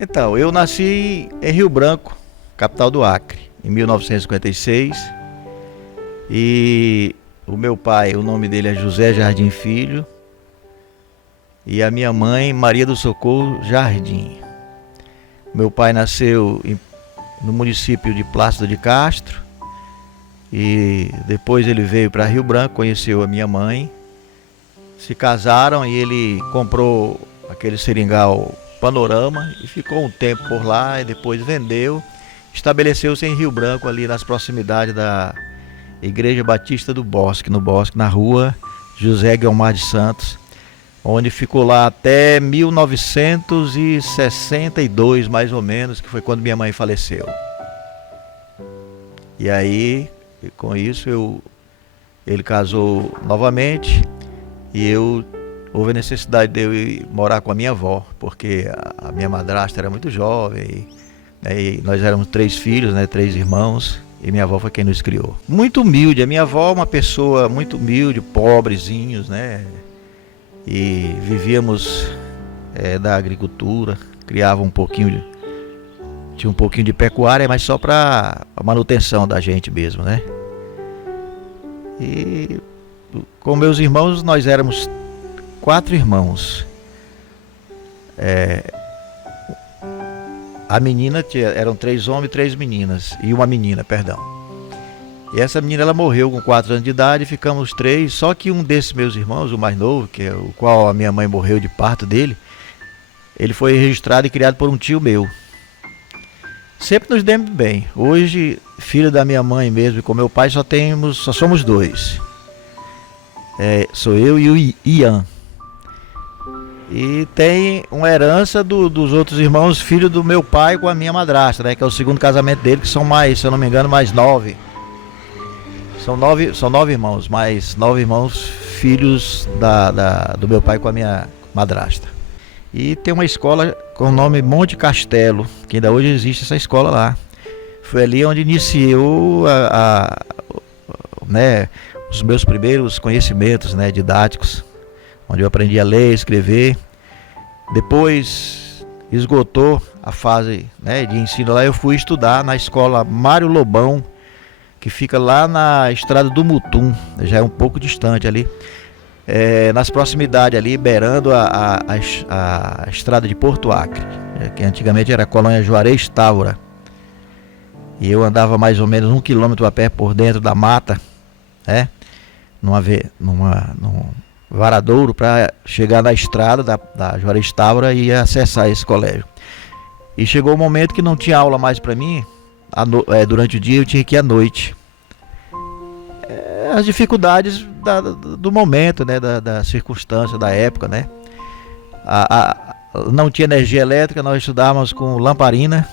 Então, eu nasci em Rio Branco, capital do Acre, em 1956. E o meu pai, o nome dele é José Jardim Filho, e a minha mãe, Maria do Socorro Jardim. Meu pai nasceu no município de Plácido de Castro, e depois ele veio para Rio Branco, conheceu a minha mãe, se casaram e ele comprou aquele seringal Panorama e ficou um tempo por lá e depois vendeu. Estabeleceu-se em Rio Branco, ali nas proximidades da Igreja Batista do Bosque, no Bosque, na rua José Guilmar de Santos, onde ficou lá até 1962, mais ou menos, que foi quando minha mãe faleceu. E aí, com isso, ele casou novamente e houve a necessidade de eu ir morar com a minha avó, porque a minha madrasta era muito jovem, e nós éramos 3 filhos, né, 3 irmãos, e minha avó foi quem nos criou. Muito humilde, a minha avó é uma pessoa muito humilde, pobrezinhos, né, e vivíamos da agricultura, criava tinha um pouquinho de pecuária, mas só para a manutenção da gente mesmo, né. E com meus irmãos, nós éramos 4 irmãos. A menina eram 3 homens e 3 meninas, e uma menina, perdão. E essa menina, ela morreu com 4 anos de idade, ficamos 3. Só que um desses meus irmãos, o mais novo, que é o qual a minha mãe morreu de parto dele, ele foi registrado e criado por um tio meu. Sempre nos demos bem. Hoje, filho da minha mãe mesmo e com meu pai, só somos 2. Sou eu e o Ian. E tem uma herança dos outros irmãos, filho do meu pai com a minha madrasta, né? Que é o segundo casamento dele, que são mais, se eu não me engano, mais 9. São 9 irmãos, mais 9 irmãos, filhos do meu pai com a minha madrasta. E tem uma escola com o nome Monte Castelo, que ainda hoje existe essa escola lá. Foi ali onde iniciou né, os meus primeiros conhecimentos, né, didáticos, onde eu aprendi a ler, escrever. Depois esgotou a fase, né, de ensino lá, eu fui estudar na escola Mário Lobão, que fica lá na estrada do Mutum, já é um pouco distante ali, nas proximidades ali, beirando a estrada de Porto Acre, que antigamente era a colônia Juarez Távora. E eu andava mais ou menos 1 quilômetro a pé por dentro da mata, né, num varadouro, para chegar na estrada da Juarez Távora e acessar esse colégio. E chegou o momento que não tinha aula mais para mim, durante o dia, eu tinha que ir à noite. As dificuldades do momento, né, da circunstância, da época, né. Não tinha energia elétrica, nós estudávamos com lamparina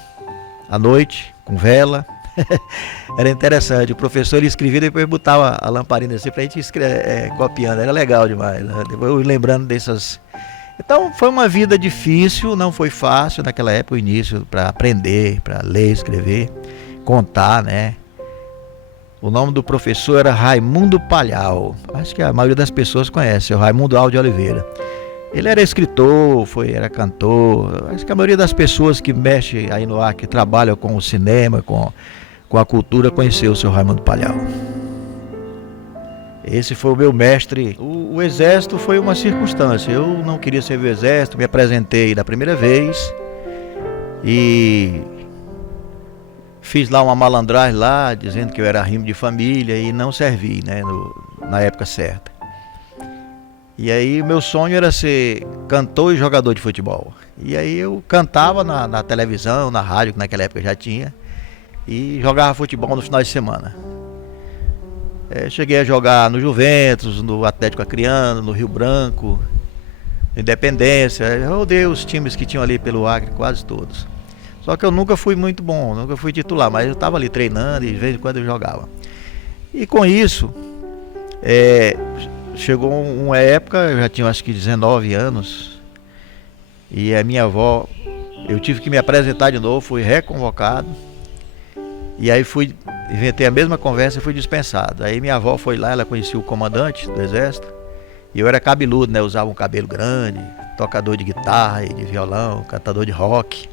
à noite, com vela. Era interessante, o professor ele escrevia e depois botava a lamparina assim pra gente copiando, era legal demais, né? Depois eu lembrando dessas. Então foi uma vida difícil, não foi fácil naquela época, o início, para aprender, para ler, escrever, contar, né. O nome do professor era Raimundo Palhau, acho que a maioria das pessoas conhece, o Raimundo Alves de Oliveira. Ele era escritor, era cantor. Acho que a maioria das pessoas que mexe aí no ar, que trabalham com o cinema, com a cultura, conheceu o seu Raimundo Palhau. Esse foi o meu mestre. O exército foi uma circunstância. Eu não queria servir o exército, me apresentei da primeira vez e fiz lá uma malandragem lá, dizendo que eu era arrimo de família, e não servi, né, na época certa. E aí meu sonho era ser cantor e jogador de futebol. E aí eu cantava na televisão, na rádio, que naquela época já tinha, e jogava futebol nos finais de semana. Cheguei a jogar no Juventus, no Atlético Acreano, no Rio Branco, no Independência. Eu rodei os times que tinham ali pelo Acre, quase todos. Só que eu nunca fui muito bom, nunca fui titular, mas eu estava ali treinando e de vez em quando eu jogava. E com isso, chegou uma época, eu já tinha acho que 19 anos, e a minha avó, eu tive que me apresentar de novo, fui reconvocado, e aí inventei a mesma conversa e fui dispensado. Aí minha avó foi lá, ela conhecia o comandante do exército, e eu era cabeludo, né, usava um cabelo grande, tocador de guitarra e de violão, cantador de rock.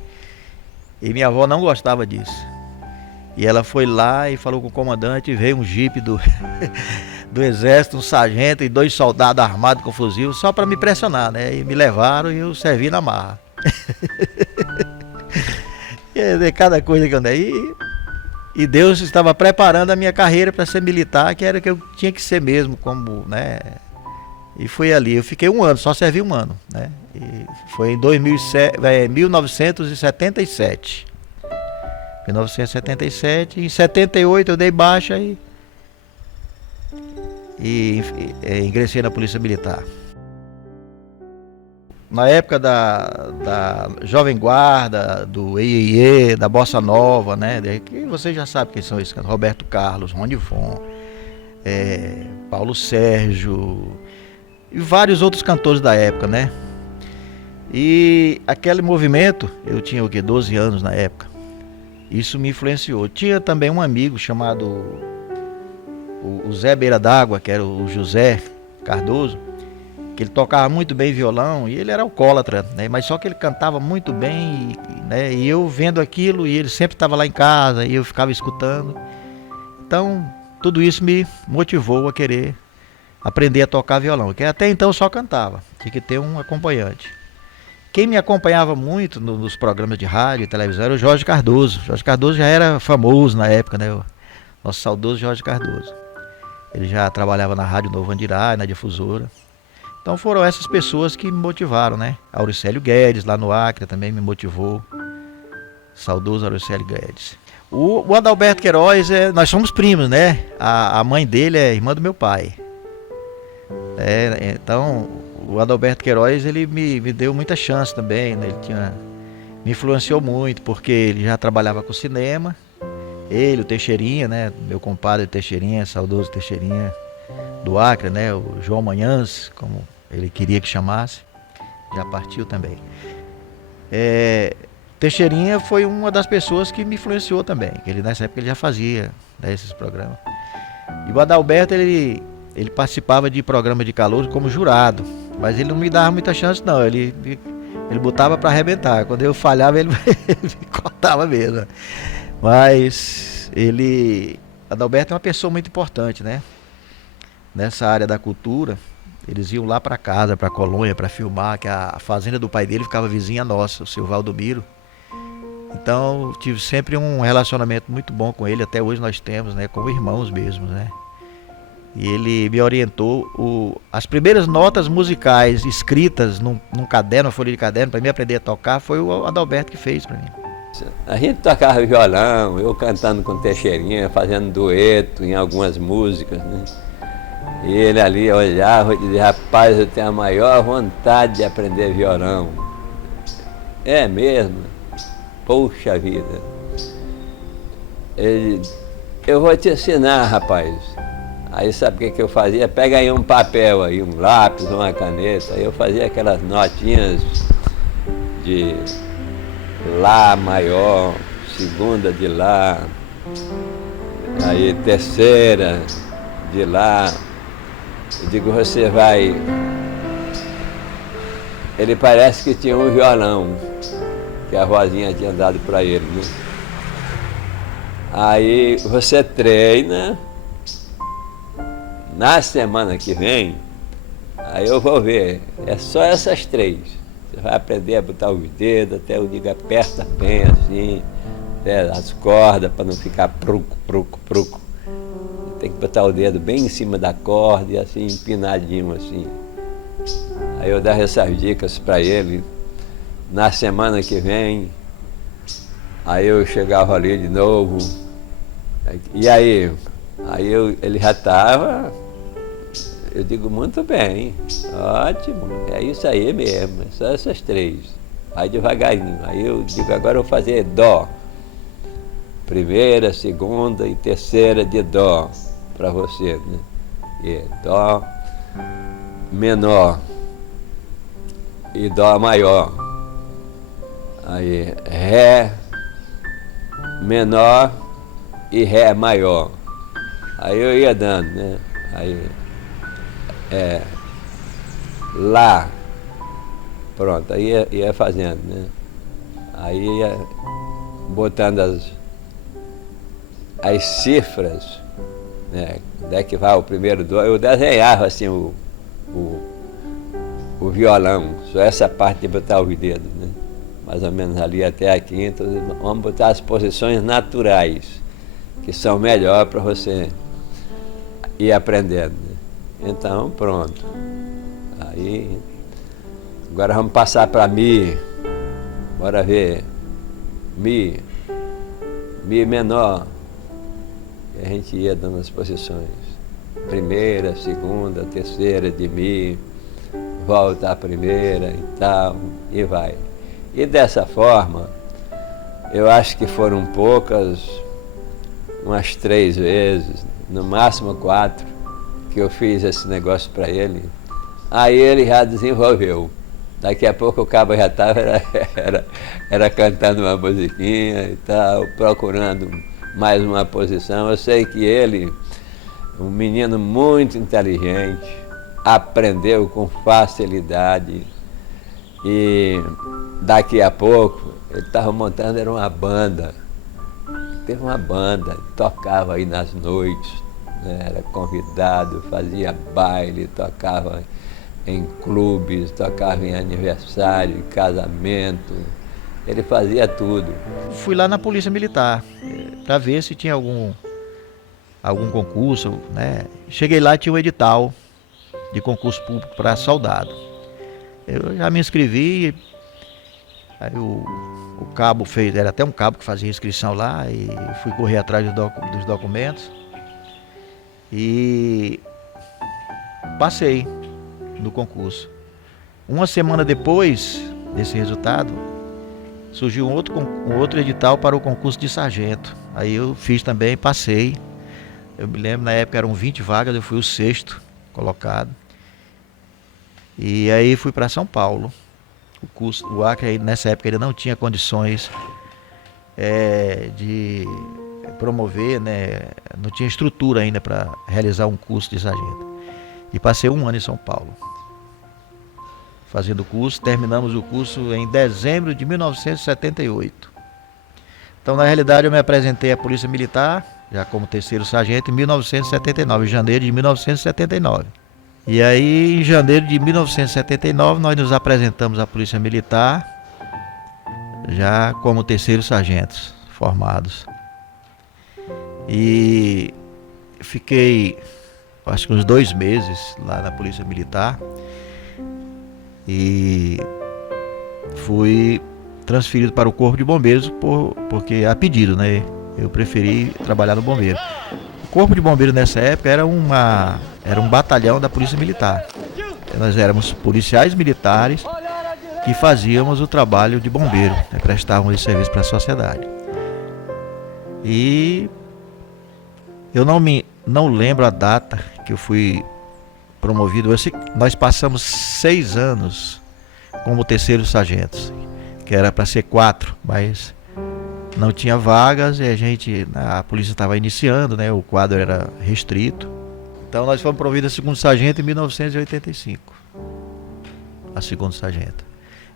E minha avó não gostava disso. E ela foi lá e falou com o comandante, veio um jipe do, do exército, um sargento e 2 soldados armados com fuzil, só para me pressionar, né? E me levaram e eu servi na marra. E cada coisa que eu andei. E Deus estava preparando a minha carreira para ser militar, que era o que eu tinha que ser mesmo, como, né? E foi ali, eu fiquei 1 ano, só servi 1 ano, né? E foi em 1977. 1977, em 78 eu dei baixa e ingressei na Polícia Militar. Na época da Jovem Guarda, do Iê, da Bossa Nova, né? Que você já sabe quem são esses cantos. Roberto Carlos, Rony Von, Paulo Sérgio e vários outros cantores da época, né? E aquele movimento, eu tinha o quê? 12 anos na época. Isso me influenciou. Tinha também um amigo chamado o Zé Beira d'Água, que era o José Cardoso, que ele tocava muito bem violão e ele era alcoólatra, né? Mas só que ele cantava muito bem, né? E eu vendo aquilo e ele sempre estava lá em casa e eu ficava escutando. Então tudo isso me motivou a querer aprender a tocar violão, porque até então eu só cantava, tinha que ter um acompanhante. Quem me acompanhava muito nos programas de rádio e televisão era o Jorge Cardoso. Jorge Cardoso já era famoso na época, né? O nosso saudoso Jorge Cardoso. Ele já trabalhava na Rádio Novo Andirá, na difusora. Então foram essas pessoas que me motivaram, né? Auricélio Guedes, lá no Acre, também me motivou. Saudoso Auricélio Guedes. O Adalberto Queiroz, nós somos primos, né? A mãe dele é irmã do meu pai. Então, o Adalberto Queiroz, ele me deu muita chance também, né? Me influenciou muito, porque ele já trabalhava com cinema. Ele, o Teixeirinha, né? Meu compadre Teixeirinha, saudoso Teixeirinha do Acre, né? O João Manhãs, como ele queria que chamasse, já partiu também. Teixeirinha foi uma das pessoas que me influenciou também, que ele nessa época ele já fazia, né, esses programas. E o Adalberto, ele participava de programa de calor como jurado, mas ele não me dava muita chance não, ele botava para arrebentar, quando eu falhava ele me cortava mesmo. Mas Adalberto é uma pessoa muito importante, né? Nessa área da cultura, eles iam lá para casa, para Colônia, para filmar, que a fazenda do pai dele ficava vizinha nossa, o seu Valdomiro. Então, tive sempre um relacionamento muito bom com ele, até hoje nós temos, né? Como irmãos mesmo, né? E ele me orientou, as primeiras notas musicais escritas num caderno, uma folha de caderno, para mim aprender a tocar, foi o Adalberto que fez para mim. A gente tocava violão, eu cantando com Teixeirinha, fazendo dueto em algumas músicas, né? E ele ali olhava e dizia, rapaz, eu tenho a maior vontade de aprender violão. É mesmo? Poxa vida. Eu vou te ensinar, rapaz. Aí sabe o que eu fazia? Pega aí um papel, aí, um lápis, uma caneta. Aí eu fazia aquelas notinhas de Lá maior, segunda de Lá, aí terceira de Lá. Eu digo, você vai... Ele parece que tinha um violão, que a vozinha tinha dado para ele, né? Aí você treina, na semana que vem, aí eu vou ver, é só essas 3. Você vai aprender a botar os dedos, até o digo, aperta bem assim, as cordas, para não ficar pruco, pruco, pruco. Tem que botar o dedo bem em cima da corda e assim, empinadinho assim. Aí eu dava essas dicas para ele. Na semana que vem, aí eu chegava ali de novo. E aí? Ele já estava, eu digo, muito bem, ótimo, é isso aí mesmo, é só essas 3. Aí devagarinho, aí eu digo, agora eu vou fazer Dó. Primeira, segunda e terceira de Dó, para você, né? E Dó menor e Dó maior. Aí Ré menor e Ré maior. Aí eu ia dando, né? Aí Lá, pronto, aí ia fazendo, né? Aí ia botando as cifras, né? Onde é que vai o primeiro do... Eu desenhava assim o violão, só essa parte de botar os dedos, né? Mais ou menos ali até a quinta. Vamos botar as posições naturais, que são melhor para você ir aprendendo, né? Então, pronto. Aí, agora vamos passar para Mi. Bora ver. Mi menor. E a gente ia dando as posições. Primeira, segunda, terceira de Mi. Volta à primeira e tal, e vai. E dessa forma, eu acho que foram poucas, umas 3 vezes, no máximo 4, que eu fiz esse negócio para ele. Aí ele já desenvolveu. Daqui a pouco o cabo já estava era cantando uma musiquinha e tal, procurando mais uma posição. Eu sei que ele, um menino muito inteligente, aprendeu com facilidade. E daqui a pouco ele estava montando, era uma banda. Teve uma banda, tocava aí nas noites, né? Era convidado, fazia baile, tocava em clubes, tocava em aniversário, casamento, ele fazia tudo. Fui lá na Polícia Militar para ver se tinha algum concurso, né? Cheguei lá, tinha um edital de concurso público para soldado. Eu já me inscrevi, aí o cabo fez, era até um cabo que fazia inscrição lá, e fui correr atrás dos documentos e passei no concurso. Uma semana depois desse resultado, surgiu um outro edital para o concurso de sargento. Aí eu fiz também, passei. Eu me lembro, na época eram 20 vagas, eu fui o 6º colocado. E aí fui para São Paulo. O Acre nessa época ainda não tinha condições de promover, né? Não tinha estrutura ainda para realizar um curso de sargento. E passei 1 ano em São Paulo fazendo o curso. Terminamos o curso em dezembro de 1978. Então, na realidade, eu me apresentei à Polícia Militar, já como 3º sargento, em 1979, em janeiro de 1979. E aí, em janeiro de 1979, nós nos apresentamos à Polícia Militar, já como 3º sargentos formados. E fiquei, acho que uns 2 meses lá na Polícia Militar, e fui transferido para o Corpo de Bombeiros porque a pedido, né? Eu preferi trabalhar no bombeiro. O Corpo de Bombeiros nessa época era um batalhão da Polícia Militar. Nós éramos policiais militares que fazíamos o trabalho de bombeiro, né? Prestávamos esse serviço para a sociedade. E eu não lembro a data que eu fui promovido. Nós passamos 6 anos como 3º sargento, que era para ser 4, mas não tinha vagas e a polícia estava iniciando, né? O quadro era restrito. Então nós fomos promovidos a 2º sargento em 1985, a 2º sargento.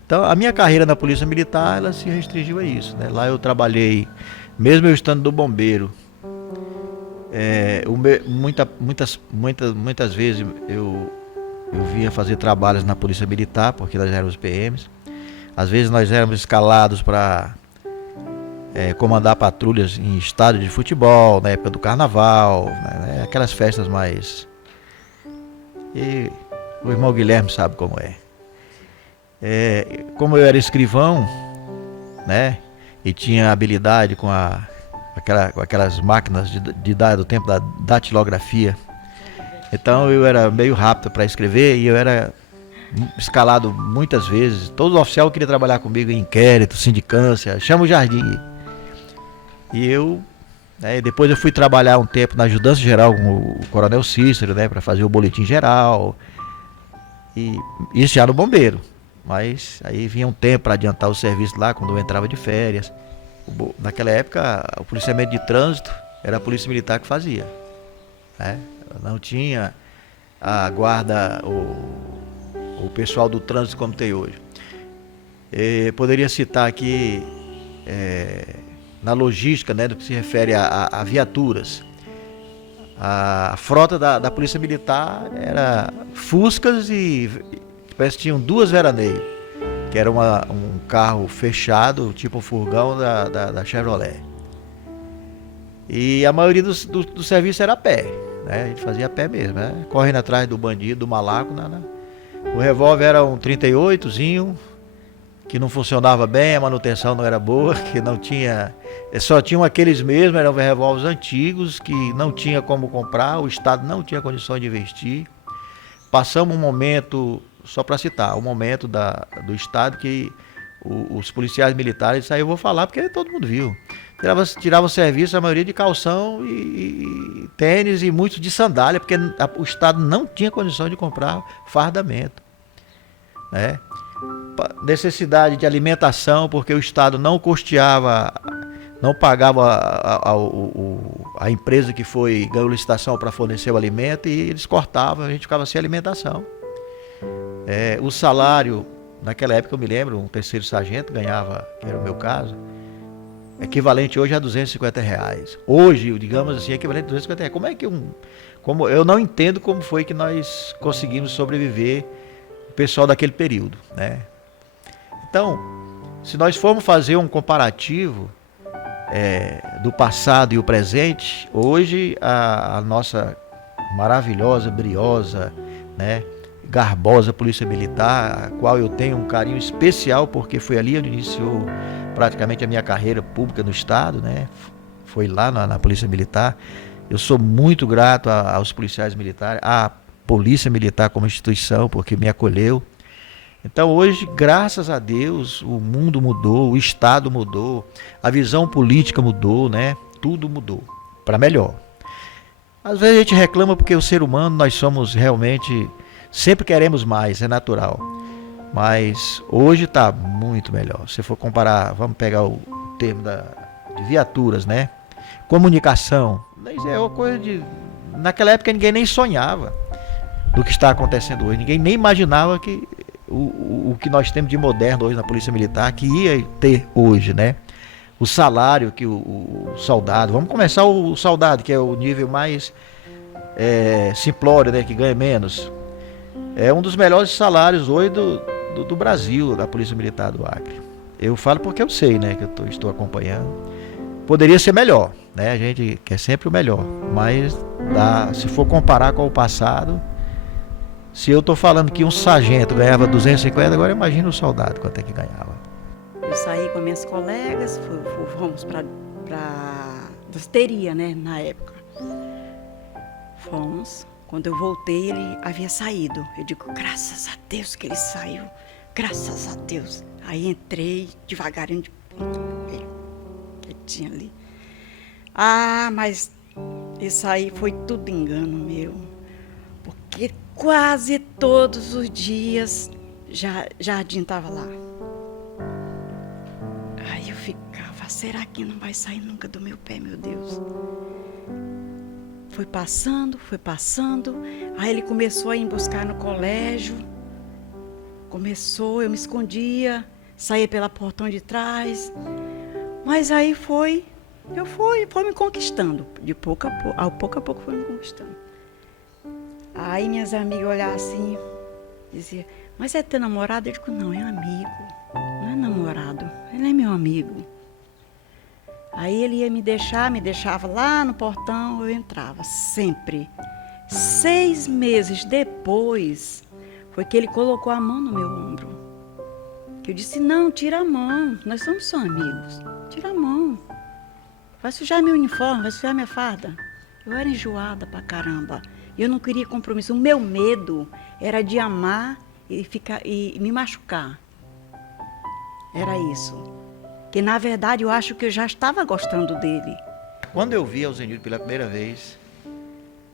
Então a minha carreira na Polícia Militar, ela se restringiu a isso, né? Lá eu trabalhei, mesmo eu estando no bombeiro, muitas vezes eu vinha fazer trabalhos na Polícia Militar, porque nós éramos PMs. Às vezes nós éramos escalados para comandar patrulhas em estádio de futebol, na época do carnaval, né? Aquelas festas mais... E o irmão Guilherme sabe como é. Como eu era escrivão, né? E tinha habilidade com aquelas máquinas do tempo da datilografia. Então eu era meio rápido para escrever e eu era escalado muitas vezes. Todo oficial queria trabalhar comigo em inquérito, sindicância, chama o Jardim. E depois eu fui trabalhar um tempo na Ajudança Geral com o Coronel Cícero, né, para fazer o boletim geral. E isso já no bombeiro. Mas aí vinha um tempo para adiantar o serviço lá, quando eu entrava de férias. Naquela época, o policiamento de trânsito era a Polícia Militar que fazia, né? Não tinha a guarda, o pessoal do trânsito como tem hoje. Poderia citar aqui na logística, né, do que se refere a viaturas. A frota da Polícia Militar era Fuscas e parece que tinham 2 Veranei, que era um carro fechado, tipo um furgão da Chevrolet. E a maioria do serviço era a pé, né? A gente fazia a pé mesmo, né? Correndo atrás do bandido, do malaco. O revólver era um 38zinho, que não funcionava bem, a manutenção não era boa, que não tinha... Só tinham aqueles mesmos, eram revólveres antigos, que não tinha como comprar, o Estado não tinha condições de investir. Passamos um momento, só para citar, um momento do Estado que os policiais militares, isso aí eu vou falar porque todo mundo viu, tirava serviço, a maioria de calção e tênis e muitos de sandália, porque o Estado não tinha condição de comprar fardamento, né? Necessidade de alimentação, porque o Estado não custeava, não pagava a empresa que ganhou licitação para fornecer o alimento, e eles cortavam, a gente ficava sem alimentação. O salário, naquela época eu me lembro, um terceiro sargento ganhava, que era o meu caso, equivalente hoje a R$250. Hoje, digamos assim, equivalente a R$250. Como é que eu não entendo como foi que nós conseguimos sobreviver, o pessoal daquele período, né? Então, se nós formos fazer um comparativo do passado e o presente, hoje a nossa maravilhosa, briosa, né, garbosa Polícia Militar, a qual eu tenho um carinho especial, porque foi ali onde iniciou praticamente a minha carreira pública no Estado, né? Foi lá na Polícia Militar. Eu sou muito grato aos policiais militares, à Polícia Militar como instituição, porque me acolheu. Então hoje, graças a Deus, o mundo mudou, o Estado mudou, a visão política mudou, né? Tudo mudou para melhor. Às vezes a gente reclama porque o ser humano, nós somos realmente, sempre queremos mais, é natural. Mas hoje está muito melhor. Se for comparar, vamos pegar o termo de viaturas, né? Comunicação, é uma coisa de... Naquela época ninguém nem sonhava do que está acontecendo hoje. Ninguém nem imaginava que o que nós temos de moderno hoje na Polícia Militar, que ia ter hoje, né? O salário que o soldado... Vamos começar o soldado, que é o nível mais simplório, né? Que ganha menos. É um dos melhores salários hoje do Brasil, da Polícia Militar do Acre. Eu falo porque eu sei, né? Que eu estou acompanhando. Poderia ser melhor, né? A gente quer sempre o melhor. Mas se for comparar com o passado... Se eu estou falando que um sargento ganhava 250, agora imagina o soldado quanto é que ganhava. Eu saí com minhas colegas, fomos para Dosteria, né, na época. Fomos. Quando eu voltei, ele havia saído. Eu digo, graças a Deus que ele saiu. Graças a Deus. Aí entrei devagarinho de ponto que tinha ali. Mas isso aí foi tudo engano meu. Porque quase todos os dias Jardim estava lá. Aí eu ficava, será que não vai sair nunca do meu pé, meu Deus? Foi passando. Aí ele começou a ir buscar no colégio. Eu me escondia, saía pela portão de trás. Mas aí foi me conquistando. De pouco a pouco foi me conquistando. Aí minhas amigas olhavam assim, diziam, mas é teu namorado? Eu digo, não, é amigo, não é namorado, ele é meu amigo. Aí ele ia me deixava lá no portão, eu entrava, sempre. 6 meses depois, foi que ele colocou a mão no meu ombro. Que eu disse, não, tira a mão, nós somos só amigos, tira a mão. Vai sujar meu uniforme, vai sujar minha farda. Eu era enjoada pra caramba. Eu não queria compromisso. O meu medo era de amar e me machucar. Era isso. Que na verdade eu acho que eu já estava gostando dele. Quando eu vi Alzenildo pela primeira vez,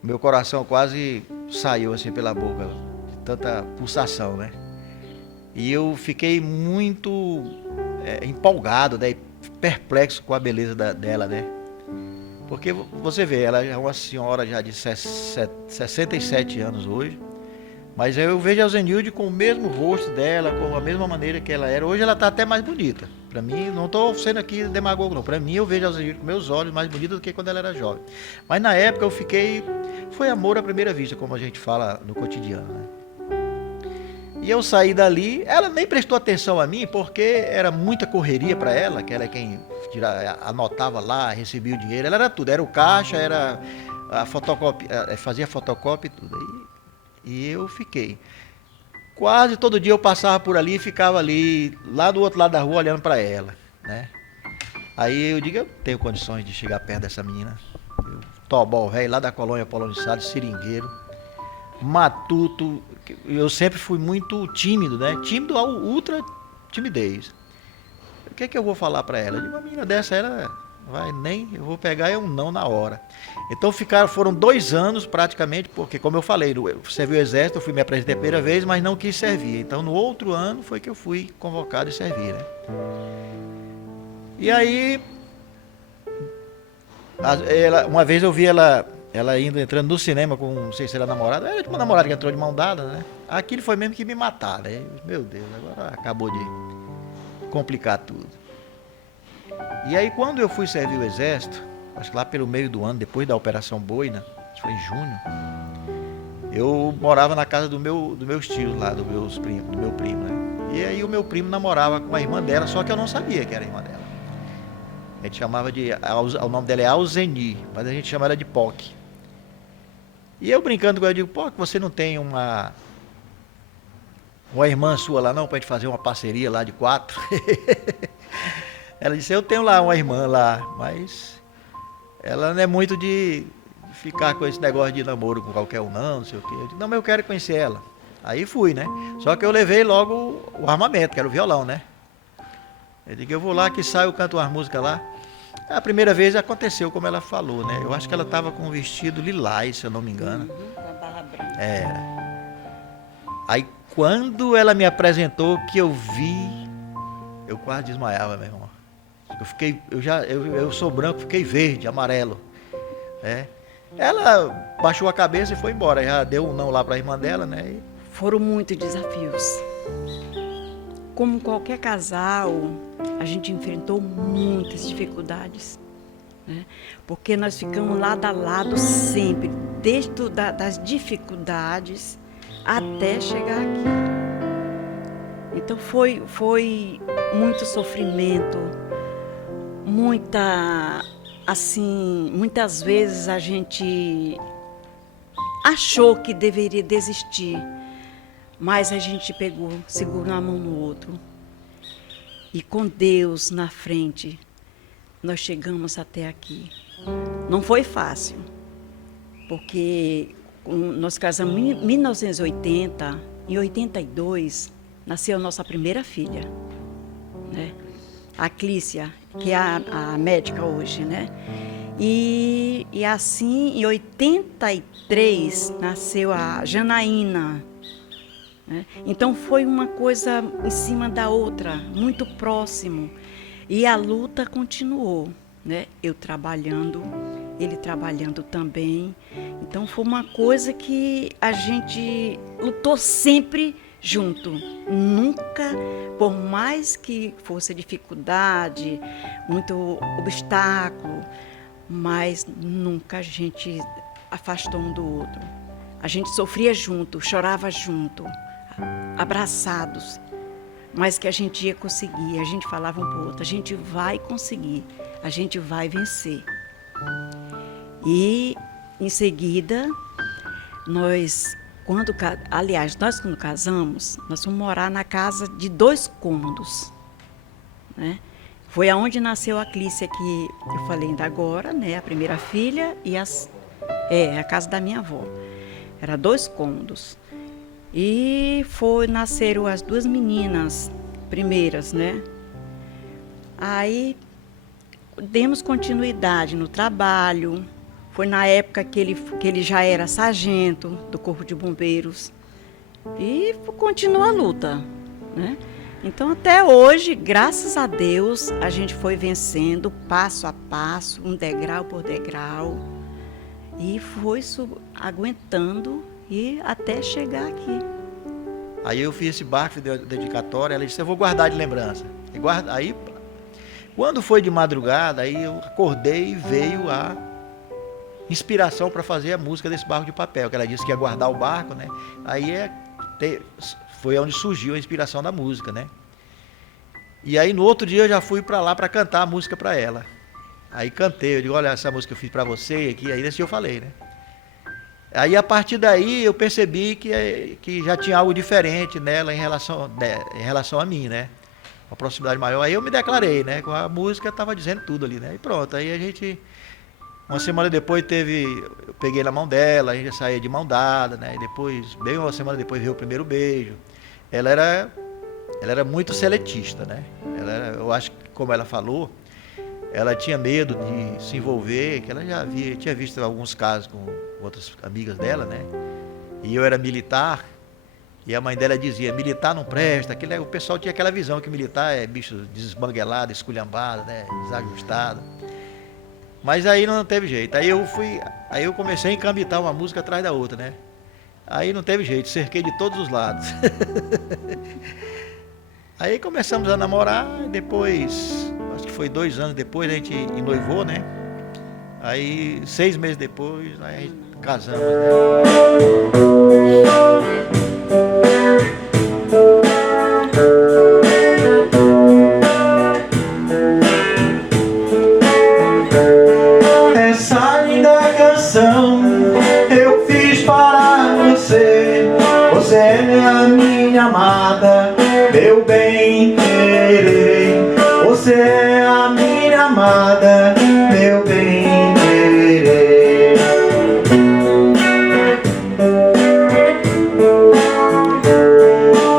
meu coração quase saiu assim pela boca, de tanta pulsação, né? E eu fiquei muito empolgado, né? Perplexo com a beleza dela, né? Porque você vê, ela é uma senhora já de 67 anos hoje, Mas eu vejo a Zenilde com o mesmo rosto dela, com a mesma maneira que ela era. Hoje ela está até mais bonita. Para mim, não estou sendo aqui demagogo não. Para mim, eu vejo a Zenilde com meus olhos mais bonita do que quando ela era jovem. Mas na época eu fiquei... Foi amor à primeira vista, como a gente fala no cotidiano, né? E eu saí dali, ela nem prestou atenção a mim, porque era muita correria para ela, que era quem anotava lá, recebia o dinheiro. Ela era tudo, era o caixa, era a fotocópia, fazia fotocópia e tudo. E eu fiquei. Quase todo dia eu passava por ali e ficava ali, lá do outro lado da rua, olhando para ela, né? Aí eu digo, eu tenho condições de chegar perto dessa menina. Tobol velho, lá da colônia Polônio Salles, seringueiro, matuto. Eu sempre fui muito tímido, né? Tímido ao ultra timidez. O que é que eu vou falar para ela? Eu digo, uma menina dessa, ela vai nem, eu vou pegar um não na hora. Então foram 2 anos praticamente, porque como eu falei, eu servi o exército, eu fui me apresentar a primeira vez, mas não quis servir. Então no outro ano foi que eu fui convocado e servir, né? E aí, uma vez eu vi ela entrando no cinema com, não sei se era namorada, era tipo uma namorada que entrou de mão dada, né? Aquilo foi mesmo que me matar, né? Meu Deus, agora acabou de complicar tudo. E aí quando eu fui servir o exército, acho que lá pelo meio do ano, depois da Operação Boina, acho que foi em junho, eu morava na casa dos meus tios lá, do meu primo, né? E aí o meu primo namorava com a irmã dela, só que eu não sabia que era a irmã dela. A gente chamava o nome dela é Alzeni, mas a gente chama ela de POC. E eu brincando com ela, eu digo, POC, você não tem uma irmã sua lá não, pra gente fazer uma parceria lá de 4? Ela disse, eu tenho lá uma irmã lá, mas ela não é muito de ficar com esse negócio de namoro com qualquer um não sei o quê. Eu disse, não, mas eu quero conhecer ela. Aí fui, né? Só que eu levei logo o armamento, que era o violão, né? Eu digo, eu vou lá que saio, eu canto umas músicas lá. A primeira vez aconteceu como ela falou, né? Eu acho que ela estava com um vestido lilás, se eu não me engano. Com a barra branca. Era. Aí quando ela me apresentou, que eu vi, eu quase desmaiava, meu irmão. Eu sou branco, fiquei verde, amarelo, né? Ela baixou a cabeça e foi embora, já deu um não lá para a irmã dela, né? Foram muitos desafios. Como qualquer casal, a gente enfrentou muitas dificuldades, né? Porque nós ficamos lado a lado sempre, desde das dificuldades até chegar aqui. Então foi muito sofrimento, muitas vezes a gente achou que deveria desistir, mas a gente segurou a mão no outro. E com Deus na frente, nós chegamos até aqui. Não foi fácil, porque nós casamos em 1980, em 82, nasceu a nossa primeira filha, né? A Clícia, que é a médica hoje, né? E assim, em 83, nasceu a Janaína, né? Então foi uma coisa em cima da outra, muito próximo. E a luta continuou, né? Eu trabalhando, ele trabalhando também. Então foi uma coisa que a gente lutou sempre junto. Nunca, por mais que fosse dificuldade, muito obstáculo, mas nunca a gente afastou um do outro. A gente sofria junto, chorava junto, abraçados, mas que a gente ia conseguir. A gente falava um para o outro, a gente vai conseguir, a gente vai vencer. E em seguida, nós quando casamos, nós fomos morar na casa de 2 cômodos, né? Foi aonde nasceu a Clícia, que eu falei ainda agora, né? A primeira filha e a casa da minha avó. Era 2 cômodos. E nasceram as 2 meninas primeiras, né? Aí demos continuidade no trabalho. Foi na época que ele já era sargento do Corpo de Bombeiros. E continua a luta, né? Então, até hoje, graças a Deus, a gente foi vencendo passo a passo, um degrau por degrau. E foi aguentando E até chegar aqui. Aí eu fiz esse barco de dedicatória, ela disse, eu vou guardar de lembrança. Aí, quando foi de madrugada, aí eu acordei e veio a inspiração para fazer a música desse barco de papel, que ela disse que ia guardar o barco, né? Aí foi onde surgiu a inspiração da música, né? E aí no outro dia eu já fui para lá para cantar a música para ela. Aí cantei, eu digo, olha, essa música eu fiz para você aqui, aí desse eu falei, né? Aí a partir daí eu percebi que já tinha algo diferente nela em relação a mim, né? Uma proximidade maior. Aí eu me declarei, né? A música estava dizendo tudo ali, né? E pronto, aí a gente... Uma semana depois eu peguei na mão dela, a gente saía de mão dada, né? E depois, bem uma semana depois veio o primeiro beijo. Ela era muito seletista, né? Eu acho que, como ela falou, ela tinha medo de se envolver, que ela já tinha visto alguns casos com outras amigas dela, né? E eu era militar, e a mãe dela dizia, militar não presta, o pessoal tinha aquela visão que militar é bicho desbanguelado, esculhambado, né? Desajustado. Mas aí não teve jeito. Aí eu comecei a encambitar uma música atrás da outra, né? Aí não teve jeito, cerquei de todos os lados. Aí começamos a namorar, depois, acho que foi 2 anos depois, a gente noivou, né? Aí 6 meses depois, aí casamos, né? Essa linda canção eu fiz para você. Você é minha amada, meu bem querer. Você é a minha amada, meu bem querer.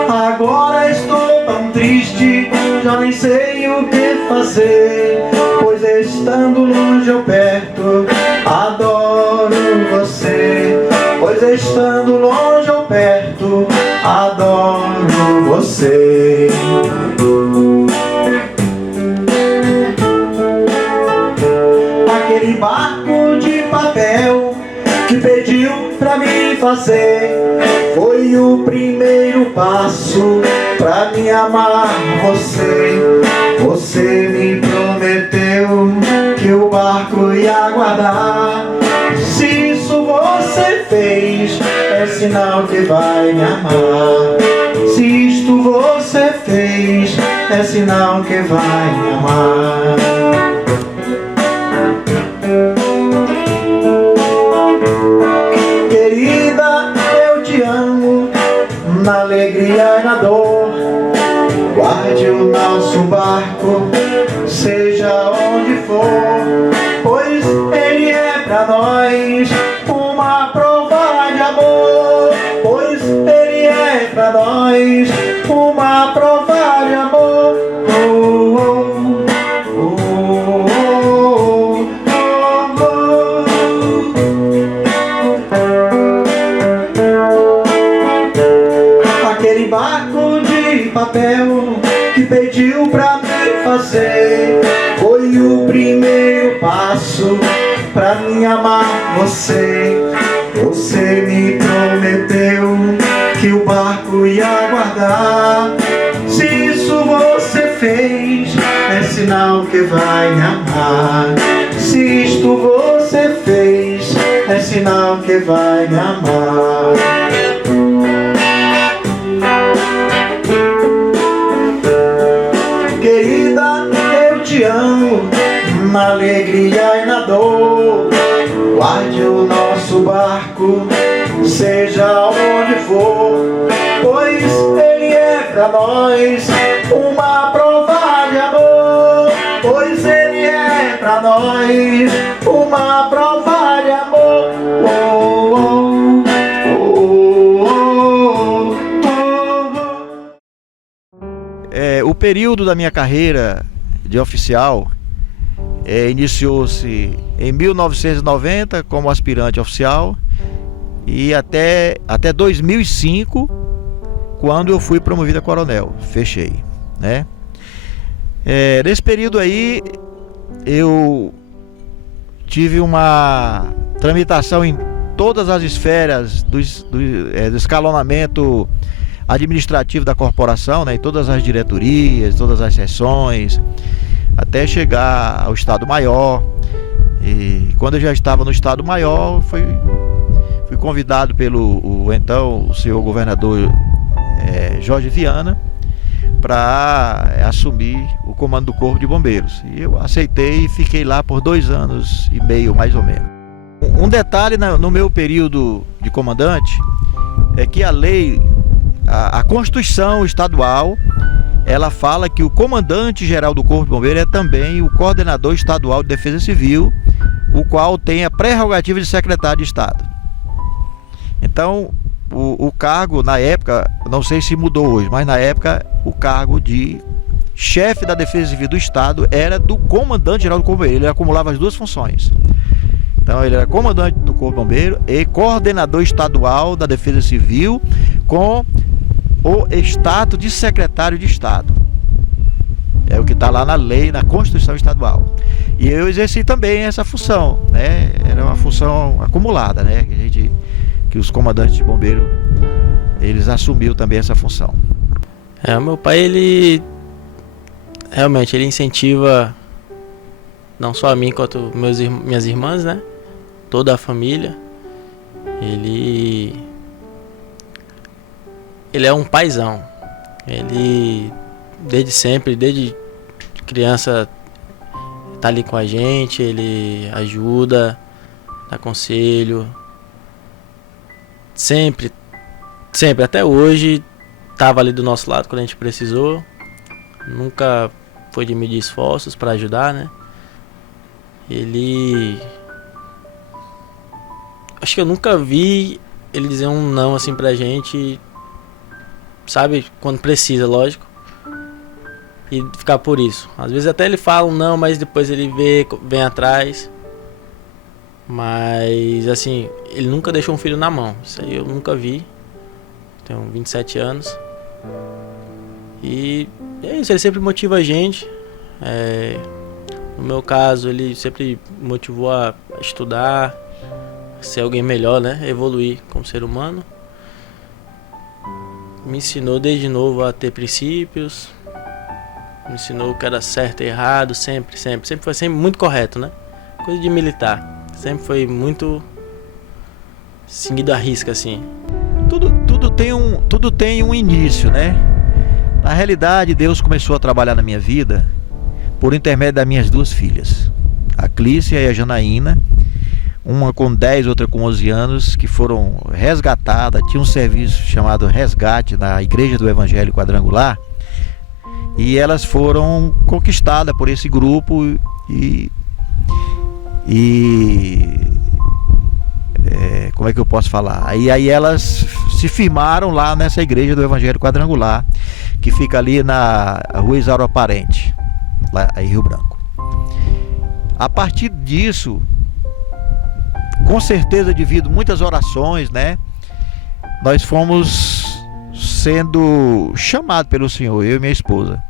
Agora estou tão triste, já nem sei o que fazer, pois estando longe ou perto, adoro você. Pois estando longe ou perto, adoro você. Aquele barco de papel que pediu pra mim fazer foi o primeiro passo pra mim amar você. Você me prometeu que o barco ia guardar. Se isso você fez, é sinal que vai me amar. Se isto você fez, é sinal que vai me amar. Querida, eu te amo, na alegria e na dor. Guarde o nosso barco, seja onde for, pois ele é pra nós uma prova de amor. Pois ele é pra nós uma prova de amor. Oh, oh, oh, oh, oh, oh. Aquele barco de papel que pediu pra mim fazer foi o primeiro passo pra mim amar você. Você me prometeu que o barco ia guardar. Se isso você fez, é sinal que vai me amar. Se isto você fez, é sinal que vai me amar. Querida, eu te amo, na alegria e na dor. Guarde o nosso barco, seja onde for, pois ele é pra nós uma prova de amor. Pois ele é pra nós uma prova de amor. Oh, oh, oh, oh, oh, oh. O período da minha carreira de oficial iniciou-se em 1990 como aspirante oficial e até 2005, quando eu fui promovido a coronel. Fechei, né? Nesse período aí eu tive uma tramitação todas as esferas do escalonamento administrativo da corporação, né, em todas as diretorias, todas as seções, até chegar ao Estado Maior. E quando eu já estava no Estado Maior, fui convidado pelo então o senhor governador Jorge Viana para assumir o comando do Corpo de Bombeiros. E eu aceitei e fiquei lá por 2 anos e meio, mais ou menos. Um detalhe no meu período de comandante é que a lei, a Constituição estadual, ela fala que o comandante-geral do Corpo de Bombeiros é também o coordenador estadual de Defesa Civil, o qual tem a prerrogativa de secretário de Estado. Então, o cargo, na época, não sei se mudou hoje, mas na época, o cargo de chefe da Defesa Civil do Estado era do comandante-geral do Corpo de Bombeiros. Ele acumulava as 2 funções. Então, ele era comandante do Corpo de Bombeiros e coordenador estadual da Defesa Civil com o status de secretário de Estado. É o que está lá na lei, na Constituição Estadual. E eu exerci também essa função, né? Era uma função acumulada, né? Que os comandantes de bombeiro, eles assumiram também essa função. O meu pai, ele realmente ele incentiva não só a mim quanto minhas irmãs, né? Toda a família. Ele é um paizão. Ele desde sempre, desde criança, tá ali com a gente, ele ajuda, dá conselho. Sempre, até hoje, estava ali do nosso lado quando a gente precisou. Nunca foi de medir esforços para ajudar, né? Acho que eu nunca vi ele dizer um não assim pra gente, sabe? Quando precisa, lógico. E ficar por isso. Às vezes até ele fala um não, mas depois ele vem atrás. Mas assim, ele nunca deixou um filho na mão. Isso aí eu nunca vi. Tenho 27 anos. E é isso, ele sempre motiva a gente. No meu caso, ele sempre motivou a estudar, ser alguém melhor, né? Evoluir como ser humano. Me ensinou desde novo a ter princípios. Me ensinou o que era certo e errado, sempre foi muito correto, né? Coisa de militar. Sempre foi muito seguido à risca, assim. Tudo tem um início, né? Na realidade, Deus começou a trabalhar na minha vida por intermédio das minhas 2 filhas, a Clícia e a Janaína, uma com 10, outra com 11 anos, que foram resgatadas. Tinha um serviço chamado Resgate na Igreja do Evangelho Quadrangular, e elas foram conquistadas por esse grupo como é que eu posso falar? E aí elas se firmaram lá nessa Igreja do Evangelho Quadrangular, que fica ali na Rua Isauro Aparente, lá em Rio Branco. A partir disso, com certeza devido a muitas orações, né, nós fomos sendo chamados pelo Senhor, eu e minha esposa.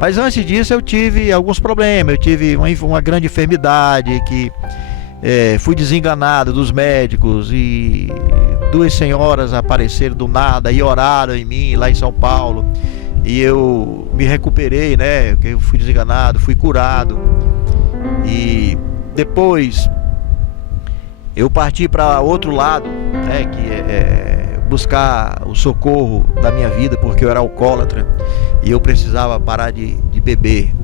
Mas antes disso eu tive alguns problemas. Eu tive uma grande enfermidade que fui desenganado dos médicos, e 2 senhoras apareceram do nada e oraram em mim lá em São Paulo, e eu me recuperei, né? Eu fui desenganado, fui curado, e depois eu parti para outro lado, né? Que é buscar o socorro da minha vida, porque eu era alcoólatra e eu precisava parar de beber.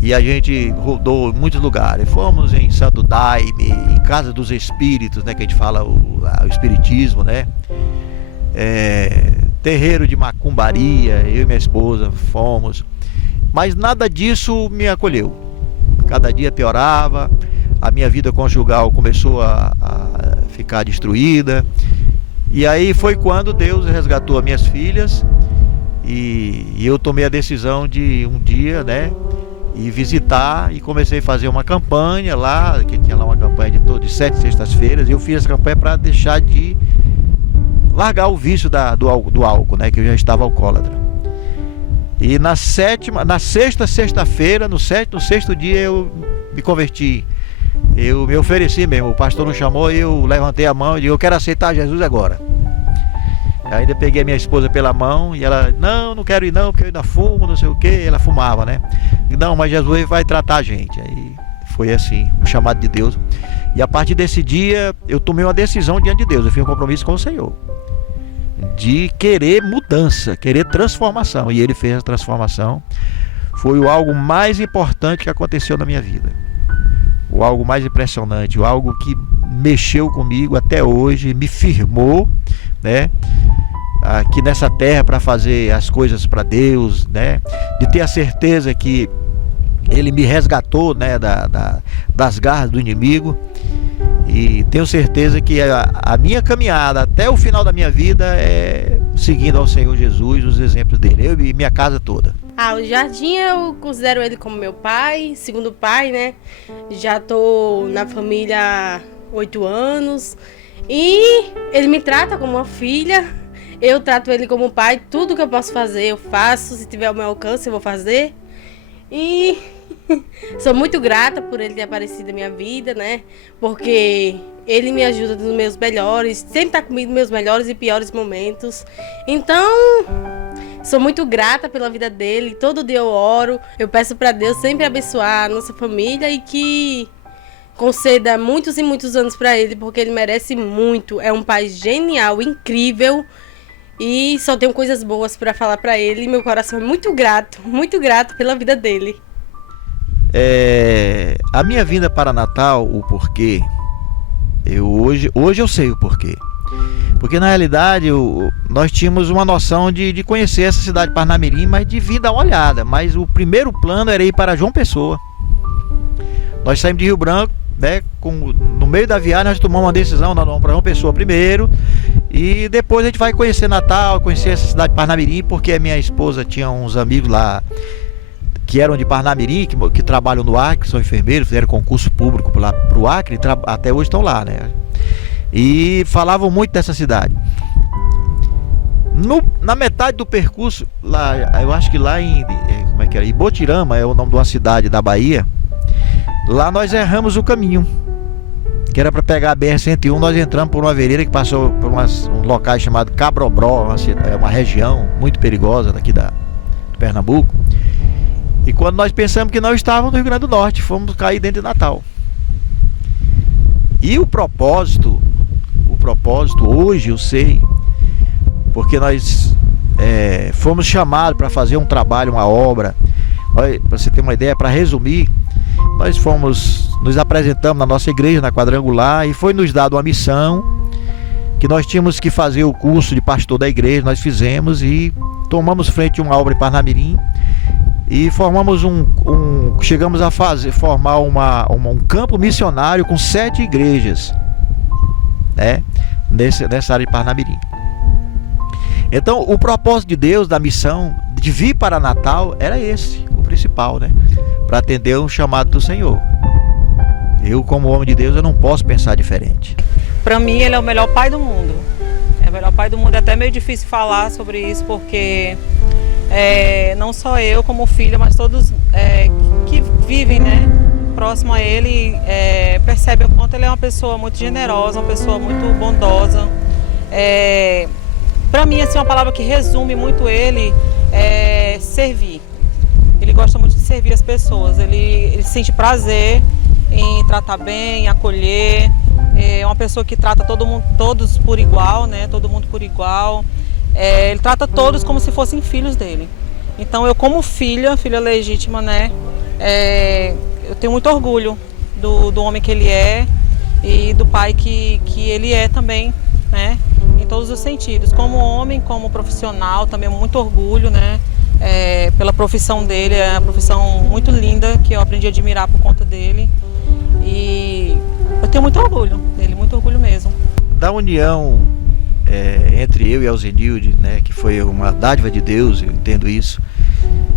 E a gente rodou em muitos lugares. Fomos em Santo Daime, em Casa dos Espíritos, né, que a gente fala o espiritismo, né? Terreiro de macumbaria, eu e minha esposa fomos. Mas nada disso me acolheu. Cada dia piorava, a minha vida conjugal começou a ficar destruída. E aí foi quando Deus resgatou as minhas filhas, e eu tomei a decisão de um dia, né, e visitar, e comecei a fazer uma campanha lá, que tinha lá uma campanha de 7 sextas-feiras, e eu fiz essa campanha para deixar de largar o vício do álcool, né, que eu já estava alcoólatra. E na sexta-feira, no sexto dia eu me converti eu me ofereci mesmo. O pastor não chamou e eu levantei a mão e disse: eu quero aceitar Jesus agora. Ainda peguei a minha esposa pela mão e ela: não quero ir não, porque eu ainda fumo, não sei o que. Ela fumava, né? E, não, mas Jesus vai tratar a gente. Aí foi assim, o chamado de Deus. E a partir desse dia eu tomei uma decisão diante de Deus. Eu fiz um compromisso com o Senhor de querer mudança, querer transformação. E Ele fez a transformação. Foi o algo mais importante que aconteceu na minha vida. O algo mais impressionante, o algo que mexeu comigo até hoje, me firmou, né, aqui nessa terra para fazer as coisas para Deus, né, de ter a certeza que Ele me resgatou, né, das garras do inimigo. E tenho certeza que a minha caminhada até o final da minha vida é seguindo ao Senhor Jesus, os exemplos dele, eu e minha casa toda. O Jardim eu considero ele como meu pai, segundo pai, né? Já tô na família há 8 anos e ele me trata como uma filha. Eu trato ele como um pai, tudo que eu posso fazer eu faço, se tiver ao meu alcance eu vou fazer. E sou muito grata por ele ter aparecido na minha vida, né? Porque ele me ajuda nos meus melhores, sempre tá comigo nos meus melhores e piores momentos. Então, sou muito grata pela vida dele. Todo dia eu oro, eu peço para Deus sempre abençoar a nossa família e que conceda muitos e muitos anos para ele, porque ele merece muito. É um pai genial, incrível. E só tenho coisas boas para falar para ele. Meu coração é muito grato pela vida dele. A minha vinda para Natal, o porquê, hoje eu sei o porquê. Porque na realidade nós tínhamos uma noção de conhecer essa cidade de Parnamirim, mas de vir dar uma olhada. Mas o primeiro plano era ir para João Pessoa. Nós saímos de Rio Branco, né, no meio da viagem nós tomamos uma decisão: nós vamos para João Pessoa primeiro e depois a gente vai conhecer Natal, conhecer essa cidade de Parnamirim, porque a minha esposa tinha uns amigos lá que eram de Parnamirim, que trabalham no Acre, são enfermeiros, fizeram concurso público lá para o Acre, até hoje estão lá, né? E falavam muito dessa cidade. Na metade do percurso, lá, eu acho que lá em Ibotirama é o nome de uma cidade da Bahia. Lá nós erramos o caminho, que era para pegar a BR-101. Nós entramos por uma vereda que passou por um locais chamado Cabrobró, uma região muito perigosa daqui de Pernambuco. E quando nós pensamos que não estávamos no Rio Grande do Norte, fomos cair dentro de Natal. E o propósito hoje eu sei, porque nós fomos chamados para fazer um trabalho, uma obra. Para você ter uma ideia, para resumir, nós nos apresentamos na nossa igreja, na Quadrangular, e foi nos dado uma missão que nós tínhamos que fazer o curso de pastor da igreja. Nós fizemos e tomamos frente a uma obra em Parnamirim e formamos chegamos a formar um campo missionário com 7 igrejas, né, nessa área de Parnamirim. Então o propósito de Deus, da missão de vir para Natal, era esse, o principal, né, para atender um chamado do Senhor. Eu, como homem de Deus, eu não posso pensar diferente. Para mim ele é o melhor pai do mundo. É o melhor pai do mundo. É até meio difícil falar sobre isso, porque não só eu como filha, mas todos que vivem, né, próximo a ele, percebem o quanto ele é uma pessoa muito generosa, uma pessoa muito bondosa. Para mim, assim, uma palavra que resume muito ele é servir. Ele gosta muito de servir as pessoas. Ele sente prazer em tratar bem, em acolher. É uma pessoa que trata todos por igual, né? Todo mundo por igual. Ele trata todos como se fossem filhos dele. Então eu, como filha legítima, né? Eu tenho muito orgulho do homem que ele é e do pai que ele é também, né? Em todos os sentidos. Como homem, como profissional, também muito orgulho, né? Pela profissão dele, é uma profissão muito linda que eu aprendi a admirar por conta dele. E eu tenho muito orgulho dele, muito orgulho mesmo. Da união entre eu e Alzenilde, né, que foi uma dádiva de Deus, eu entendo isso.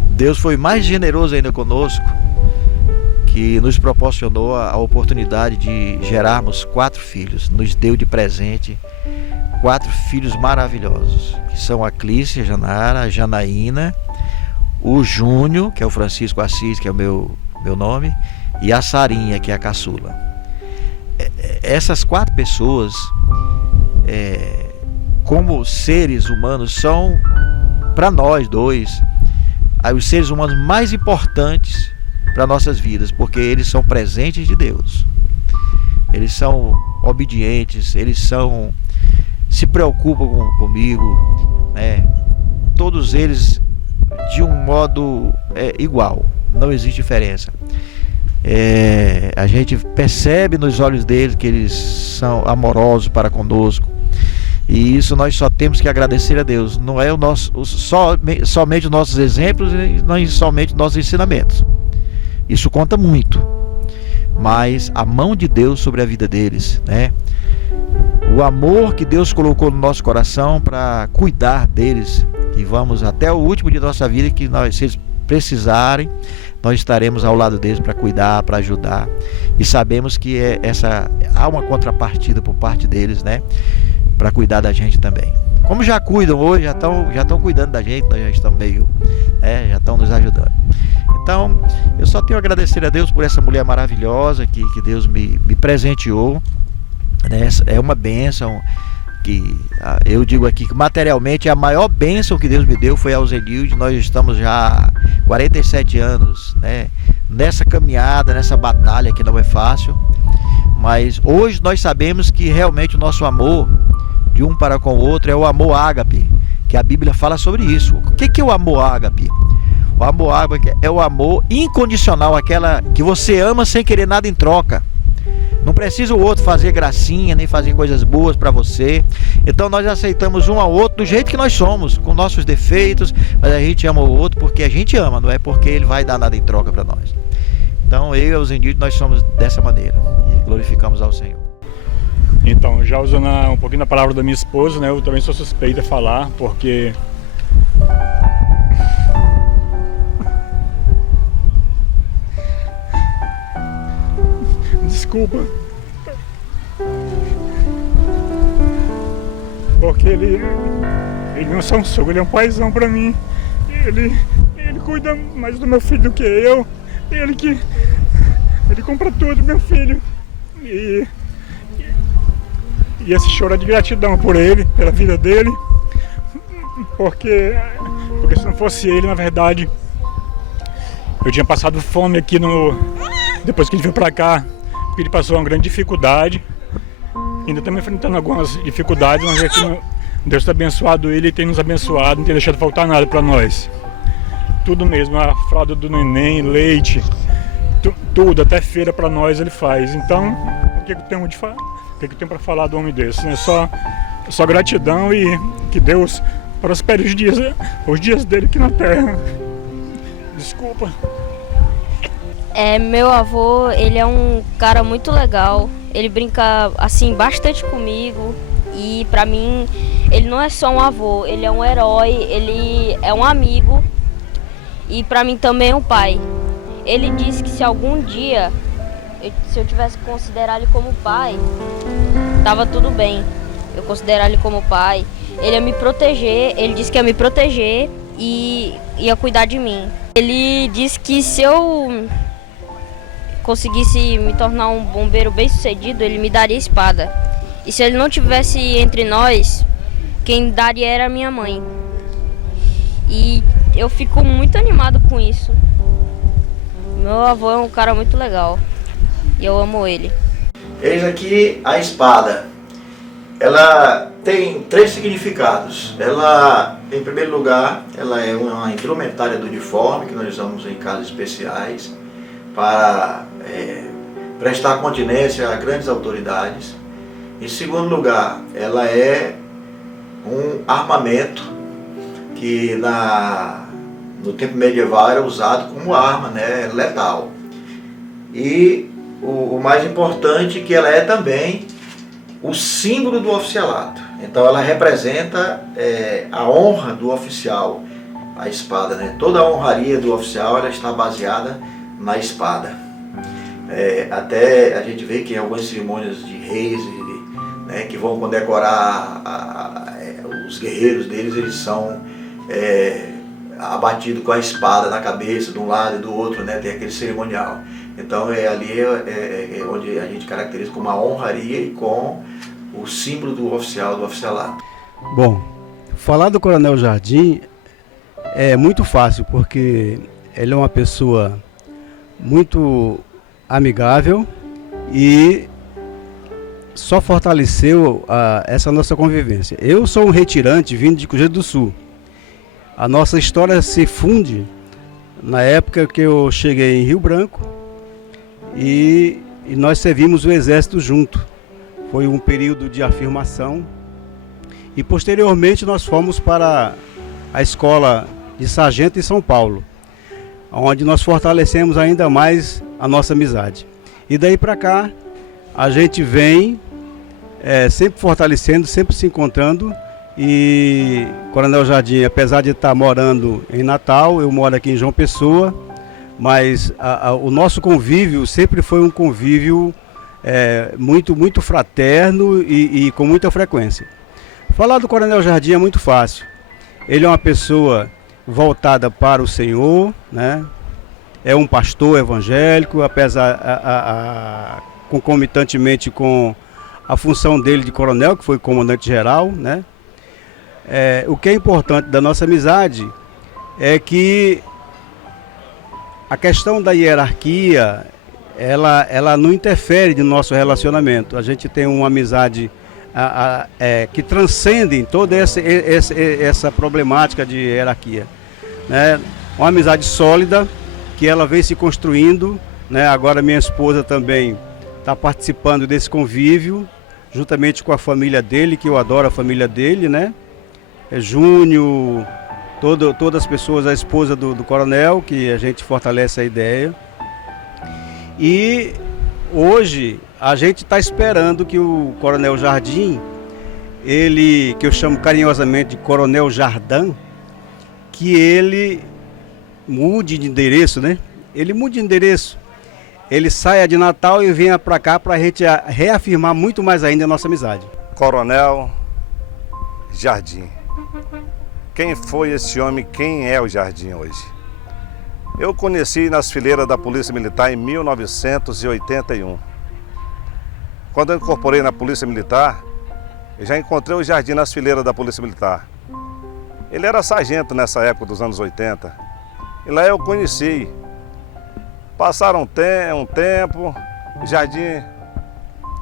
Deus foi mais generoso ainda conosco, que nos proporcionou a oportunidade de gerarmos 4 filhos. Nos deu de presente 4 filhos maravilhosos, que são a Clícia, a Janara, a Janaína, o Júnior, que é o Francisco Assis, que é o meu nome, e a Sarinha, que é a caçula. essas 4 pessoas, como seres humanos, são para nós dois os seres humanos mais importantes para nossas vidas, porque eles são presentes de Deus, eles são obedientes, eles se preocupam comigo, né? Todos eles de um modo igual, não existe diferença. A gente percebe nos olhos deles que eles são amorosos para conosco, e isso nós só temos que agradecer a Deus. Não é somente os nossos exemplos e não somente os nossos ensinamentos, isso conta muito, mas a mão de Deus sobre a vida deles, né? O amor que Deus colocou no nosso coração para cuidar deles, e vamos até o último dia da nossa vida, que se eles precisarem, nós estaremos ao lado deles para cuidar, para ajudar, e sabemos que há uma contrapartida por parte deles, né, para cuidar da gente também. Como já cuidam hoje, já estão cuidando da gente, nós já estamos já estão nos ajudando. Então, eu só tenho a agradecer a Deus por essa mulher maravilhosa que Deus me presenteou, né? É uma bênção, que eu digo aqui que materialmente a maior bênção que Deus me deu foi ao Zenilde. Nós estamos já há 47 anos, né, nessa caminhada, nessa batalha que não é fácil, mas hoje nós sabemos que realmente o nosso amor de um para com o outro é o amor ágape, que a Bíblia fala sobre isso. O que é o amor ágape? O amor ágape é o amor incondicional, aquela que você ama sem querer nada em troca. Não precisa o outro fazer gracinha, nem fazer coisas boas para você. Então nós aceitamos um ao outro do jeito que nós somos, com nossos defeitos, mas a gente ama o outro porque a gente ama, não é porque ele vai dar nada em troca para nós. Então eu e os indígenas, nós somos dessa maneira e glorificamos ao Senhor. Então, já usando um pouquinho da palavra da minha esposa, né, eu também sou suspeito a falar, porque desculpa, porque ele não é só um sogro, ele é um paizão pra mim. Ele cuida mais do meu filho do que eu. Ele compra tudo, meu filho. E esse choro é de gratidão por ele, pela vida dele, porque se não fosse ele, na verdade, eu tinha passado fome aqui depois que ele veio pra cá. Ele passou uma grande dificuldade, ainda estamos enfrentando algumas dificuldades, mas aqui Deus tem abençoado ele e tem nos abençoado, não tem deixado faltar nada para nós. Tudo mesmo, a fralda do neném, leite, tudo, até feira para nós ele faz. Então, o que eu tenho para falar do homem desse? É só gratidão e que Deus prospere os dias dele aqui na terra. Desculpa. Meu avô, ele é um cara muito legal, ele brinca assim bastante comigo e pra mim ele não é só um avô, ele é um herói, ele é um amigo e pra mim também é um pai. Ele disse que se algum dia, se eu tivesse que considerar ele como pai, tava tudo bem, eu considerar ele como pai. Ele ia me proteger, ele disse que ia me proteger e ia cuidar de mim. Ele disse que se eu conseguisse me tornar um bombeiro bem sucedido, ele me daria espada. E se ele não tivesse entre nós, quem daria era a minha mãe. E eu fico muito animado com isso. Meu avô é um cara muito legal e eu amo ele. Eis aqui a espada. Ela tem 3 significados. Ela, em primeiro lugar, ela é uma indumentária do uniforme que nós usamos em casos especiais para prestar continência a grandes autoridades. Em segundo lugar, ela é um armamento que no tempo medieval era usado como arma, né, letal. E o mais importante, que ela é também o símbolo do oficialato. Então ela representa a honra do oficial, a espada, né? Toda a honraria do oficial ela está baseada na espada. Até a gente vê que em algumas cerimônias de reis, né, que vão condecorar os guerreiros deles, eles são abatidos com a espada na cabeça de um lado e do outro, né? Tem aquele cerimonial. Então ali é onde a gente caracteriza com uma honraria e com o símbolo do oficial, do oficialato. Bom, falar do Coronel Jardim é muito fácil, porque ele é uma pessoa muito amigável e só fortaleceu essa nossa convivência. Eu sou um retirante vindo de Cruzeiro do Sul. A nossa história se funde na época que eu cheguei em Rio Branco e nós servimos o Exército junto. Foi um período de afirmação e posteriormente nós fomos para a escola de sargento em São Paulo, onde nós fortalecemos ainda mais a nossa amizade. E daí para cá a gente vem sempre fortalecendo, sempre se encontrando. E Coronel Jardim, apesar de estar morando em Natal, eu moro aqui em João Pessoa, mas o nosso convívio sempre foi um convívio muito fraterno e com muita frequência. Falar do Coronel Jardim é muito fácil. Ele é uma pessoa voltada para o Senhor, né? É um pastor evangélico, apesar concomitantemente com a função dele de coronel, que foi comandante-geral, né? O que é importante da nossa amizade é que a questão da hierarquia, ela não interfere no nosso relacionamento. A gente tem uma amizade que transcende toda essa problemática de hierarquia, né? Uma amizade sólida, que ela vem se construindo, né? Agora minha esposa também está participando desse convívio, juntamente com a família dele, que eu adoro a família dele, né? Júnior, todas as pessoas, a esposa do coronel, que a gente fortalece a ideia. E hoje a gente está esperando que o Coronel Jardim, que eu chamo carinhosamente de Coronel Jardim, que ele mude de endereço, né? Ele mude de endereço, ele saia de Natal e venha para cá para a gente reafirmar muito mais ainda a nossa amizade. Coronel Jardim. Quem foi esse homem? Quem é o Jardim hoje? Eu conheci nas fileiras da Polícia Militar em 1981. Quando eu incorporei na Polícia Militar, eu já encontrei o Jardim nas fileiras da Polícia Militar. Ele era sargento nessa época dos anos 80. E lá eu conheci. Passaram um tempo, o Jardim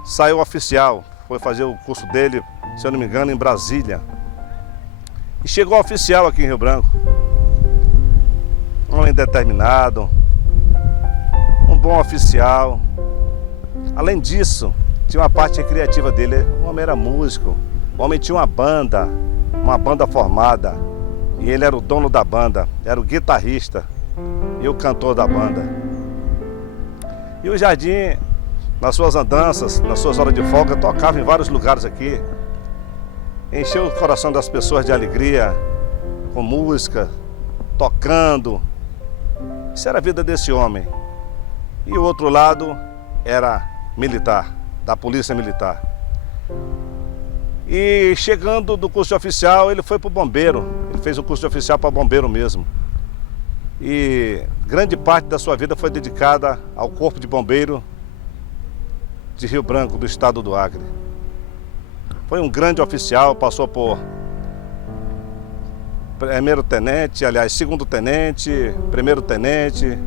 saiu oficial. Foi fazer o curso dele, se eu não me engano, em Brasília. E chegou oficial aqui em Rio Branco. Um homem determinado, um bom oficial. Além disso, tinha uma parte criativa dele. O homem era músico, o homem tinha uma banda formada. E ele era o dono da banda, era o guitarrista e o cantor da banda. E o Jardim, nas suas andanças, nas suas horas de folga, tocava em vários lugares aqui. Encheu o coração das pessoas de alegria, com música, tocando. Isso era a vida desse homem. E o outro lado era militar, da Polícia Militar. E chegando do curso de oficial, ele foi para o bombeiro. Ele fez o curso de oficial para bombeiro mesmo. E grande parte da sua vida foi dedicada ao Corpo de Bombeiro de Rio Branco, do estado do Acre. Foi um grande oficial, passou por segundo tenente, primeiro tenente,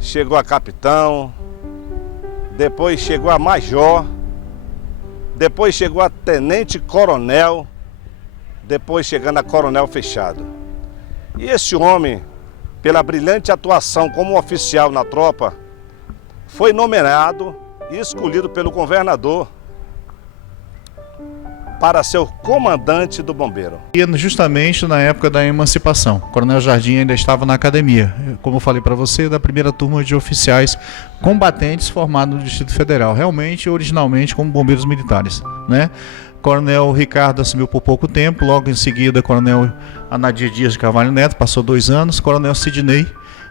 chegou a capitão, depois chegou a major, depois chegou a tenente-coronel, depois chegando a coronel fechado. E esse homem, pela brilhante atuação como oficial na tropa, foi nomeado e escolhido pelo governador para ser o comandante do bombeiro. E justamente na época da emancipação, o Coronel Jardim ainda estava na academia, como eu falei para você, da primeira turma de oficiais combatentes formados no Distrito Federal, realmente, originalmente, como bombeiros militares, né? Coronel Ricardo assumiu por pouco tempo, logo em seguida Coronel Anadir Dias de Carvalho Neto, passou 2 anos, Coronel Sidney,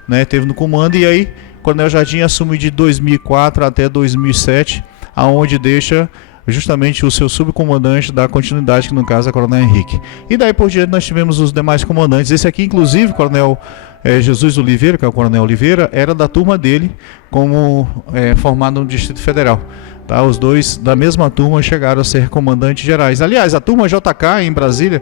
né, teve no comando, e aí Coronel Jardim assume de 2004 até 2007, aonde deixa justamente o seu subcomandante da continuidade, que no caso é o Coronel Henrique. E daí por diante nós tivemos os demais comandantes. Esse aqui, inclusive, Coronel Jesus Oliveira, que é o Coronel Oliveira, era da turma dele, como formado no Distrito Federal. Tá, os dois da mesma turma chegaram a ser comandantes gerais. Aliás, a turma JK em Brasília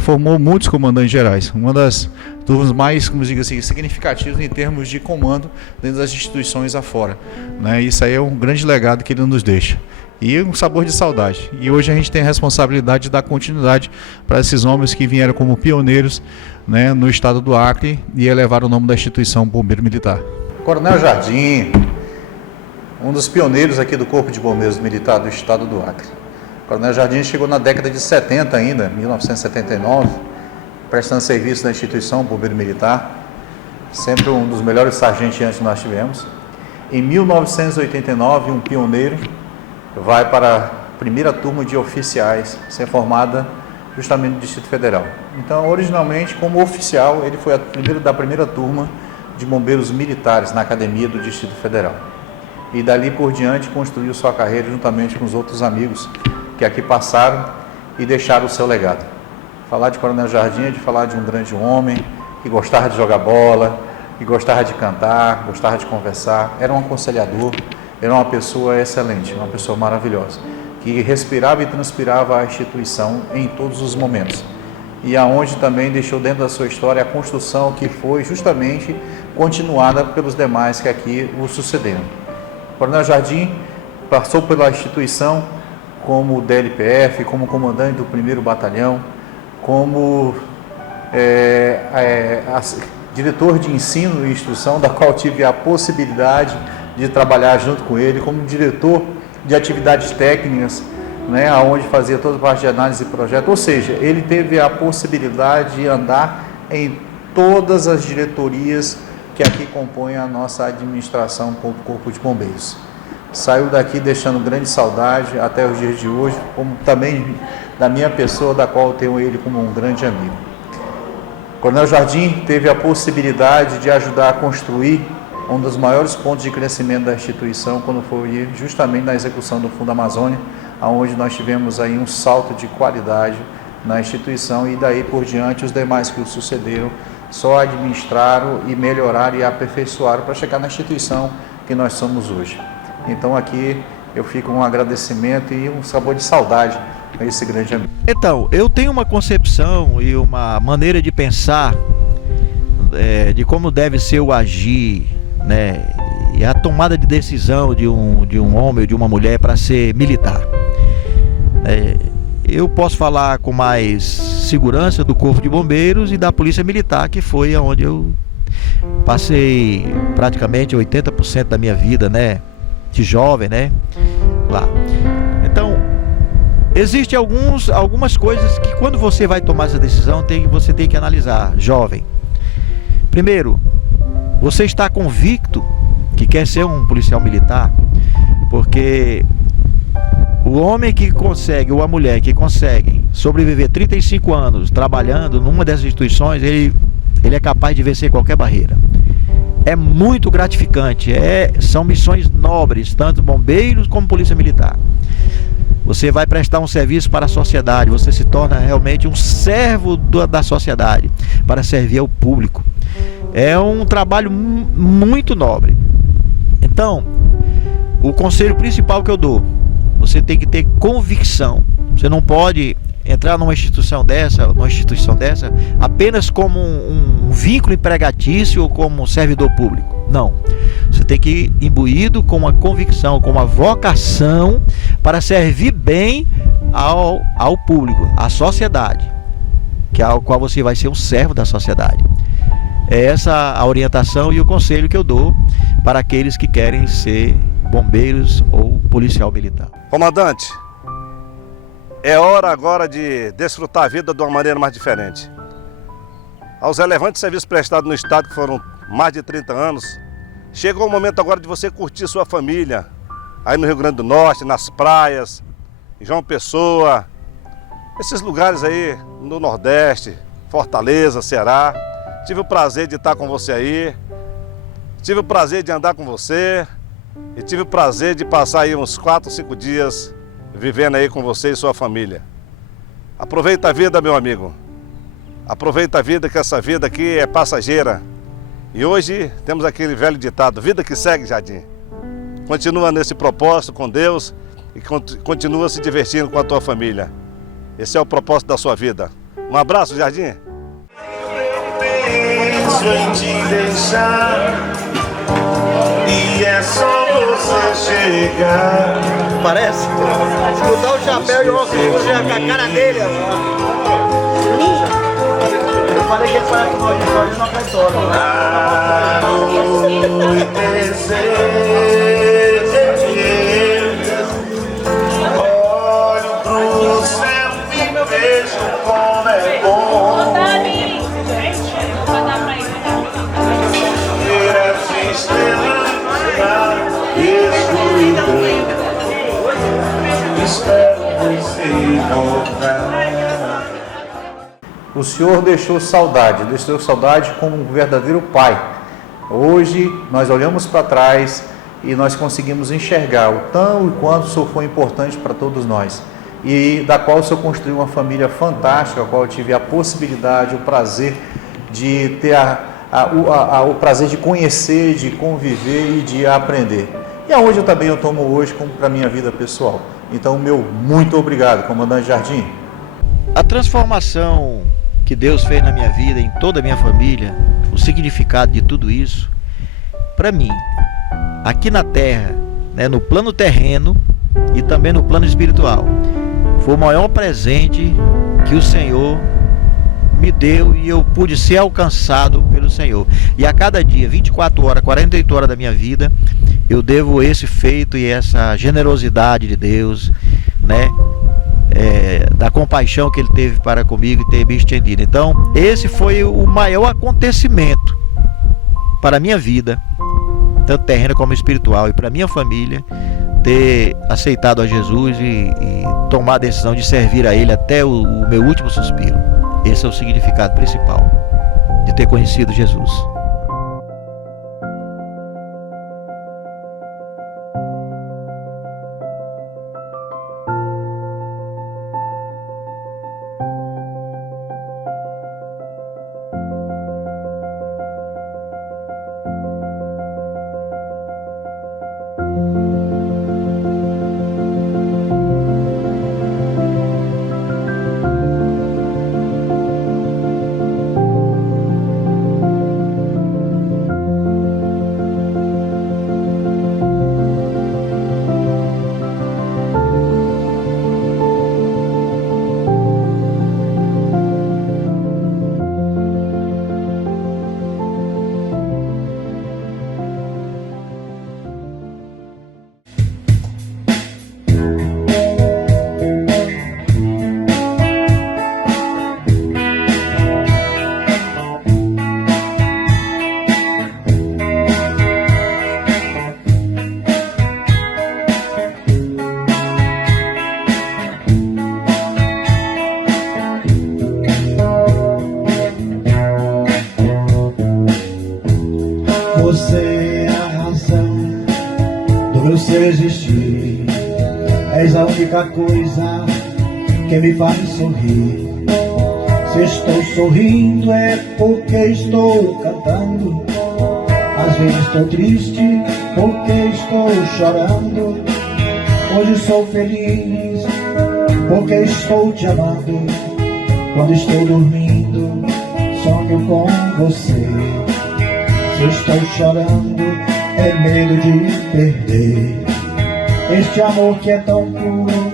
formou muitos comandantes gerais. Uma das turmas mais, como digo assim, significativas em termos de comando dentro das instituições afora. Né? Isso aí é um grande legado que ele nos deixa. E um sabor de saudade. E hoje a gente tem a responsabilidade de dar continuidade para esses homens que vieram como pioneiros, né, no estado do Acre e elevaram o nome da instituição Bombeiro Militar. Coronel Jardim, um dos pioneiros aqui do Corpo de Bombeiros Militar do estado do Acre. O Coronel Jardim chegou na década de 70 ainda, 1979, prestando serviço na instituição Bombeiro Militar, sempre um dos melhores sargenteantes que nós tivemos. Em 1989, um pioneiro vai para a primeira turma de oficiais, ser formada justamente no Distrito Federal. Então, originalmente, como oficial, ele foi da primeira turma de bombeiros militares na Academia do Distrito Federal. E dali por diante construiu sua carreira juntamente com os outros amigos que aqui passaram e deixaram o seu legado. Falar de Coronel Jardim é de falar de um grande homem que gostava de jogar bola, que gostava de cantar, gostava de conversar, era um aconselhador, era uma pessoa excelente, uma pessoa maravilhosa, que respirava e transpirava a instituição em todos os momentos. E aonde também deixou dentro da sua história a construção que foi justamente continuada pelos demais que aqui o sucederam. O Coronel Jardim passou pela instituição como DLPF, como comandante do 1º Batalhão, como diretor de ensino e instrução, da qual tive a possibilidade de trabalhar junto com ele, como diretor de atividades técnicas, né, onde fazia toda a parte de análise e projeto, ou seja, ele teve a possibilidade de andar em todas as diretorias que aqui compõem a nossa administração como Corpo de Bombeiros. Saiu daqui deixando grande saudade até os dias de hoje, como também da minha pessoa, da qual eu tenho ele como um grande amigo. O Coronel Jardim teve a possibilidade de ajudar a construir um dos maiores pontos de crescimento da instituição, quando foi justamente na execução do Fundo Amazônia, onde nós tivemos aí um salto de qualidade na instituição, e daí por diante os demais que o sucederam só administraram e melhoraram e aperfeiçoaram para chegar na instituição que nós somos hoje. Então aqui eu fico com um agradecimento e um sabor de saudade a esse grande amigo. Então, eu tenho uma concepção e uma maneira de pensar de como deve ser o agir, né, e a tomada de decisão de um homem ou de uma mulher para ser militar. Eu posso falar com mais segurança do Corpo de Bombeiros e da Polícia Militar, que foi onde eu passei praticamente 80% da minha vida, né, de jovem, né, lá. Então, existem algumas coisas que quando você vai tomar essa decisão, você tem que analisar, jovem. Primeiro, você está convicto que quer ser um policial militar? Porque o homem que consegue, ou a mulher que consegue sobreviver 35 anos trabalhando numa dessas instituições, ele é capaz de vencer qualquer barreira. É muito gratificante, são missões nobres, tanto bombeiros como polícia militar. Você vai prestar um serviço para a sociedade, você se torna realmente um servo da sociedade, para servir ao público. É um trabalho muito nobre. Então, o conselho principal que eu dou, você tem que ter convicção. Você não pode entrar numa instituição dessa apenas como um vínculo empregatício ou como um servidor público. Não. Você tem que ir imbuído com uma convicção, com uma vocação para servir bem ao público, à sociedade, que é ao qual você vai ser um servo da sociedade. É essa a orientação e o conselho que eu dou para aqueles que querem ser bombeiros ou policial militar. Comandante, é hora agora de desfrutar a vida de uma maneira mais diferente. Aos relevantes serviços prestados no estado, que foram mais de 30 anos, chegou o momento agora de você curtir sua família, aí no Rio Grande do Norte, nas praias, em João Pessoa, esses lugares aí no Nordeste, Fortaleza, Ceará. Tive o prazer de estar com você aí, tive o prazer de andar com você e tive o prazer de passar aí uns 4, 5 dias vivendo aí com você e sua família. Aproveita a vida, meu amigo. Aproveita a vida, que essa vida aqui é passageira. E hoje temos aquele velho ditado, vida que segue, Jardim. Continua nesse propósito com Deus e continua se divertindo com a tua família. Esse é o propósito da sua vida. Um abraço, Jardim. Penso em te deixar e é só você chegar. Parece? Se botar o chapéu e o óculos, já com a cara dele. Eu falei que ele parece com o auditório, não acredito. Olho pro céu e vejo como é bom ver as estrelas na escuridão. Espero você voltar. O Senhor deixou saudade como um verdadeiro pai. Hoje nós olhamos para trás e nós conseguimos enxergar o tão e quanto o Senhor foi importante para todos nós. E da qual o Senhor construiu uma família fantástica, a qual eu tive a possibilidade, o prazer de ter o prazer de conhecer, de conviver e de aprender. E aonde eu tomo hoje como para a minha vida pessoal. Então, meu muito obrigado, comandante Jardim. A transformação que Deus fez na minha vida, em toda a minha família, o significado de tudo isso, para mim, aqui na terra, né, no plano terreno e também no plano espiritual, foi o maior presente que o Senhor me deu e eu pude ser alcançado pelo Senhor. E a cada dia, 24 horas, 48 horas da minha vida, eu devo esse feito e essa generosidade de Deus, né? Da compaixão que Ele teve para comigo e ter me estendido. Então, esse foi o maior acontecimento para a minha vida, tanto terrena como espiritual, e para a minha família, ter aceitado a Jesus e tomar a decisão de servir a Ele até o meu último suspiro. Esse é o significado principal de ter conhecido Jesus. Você é a razão do meu ser existir. És a única coisa que me faz sorrir. Se estou sorrindo é porque estou cantando. Às vezes estou triste porque estou chorando. Hoje sou feliz porque estou te amando. Quando estou dormindo, sonho com você. Se estou chorando, é medo de perder este amor que é tão puro,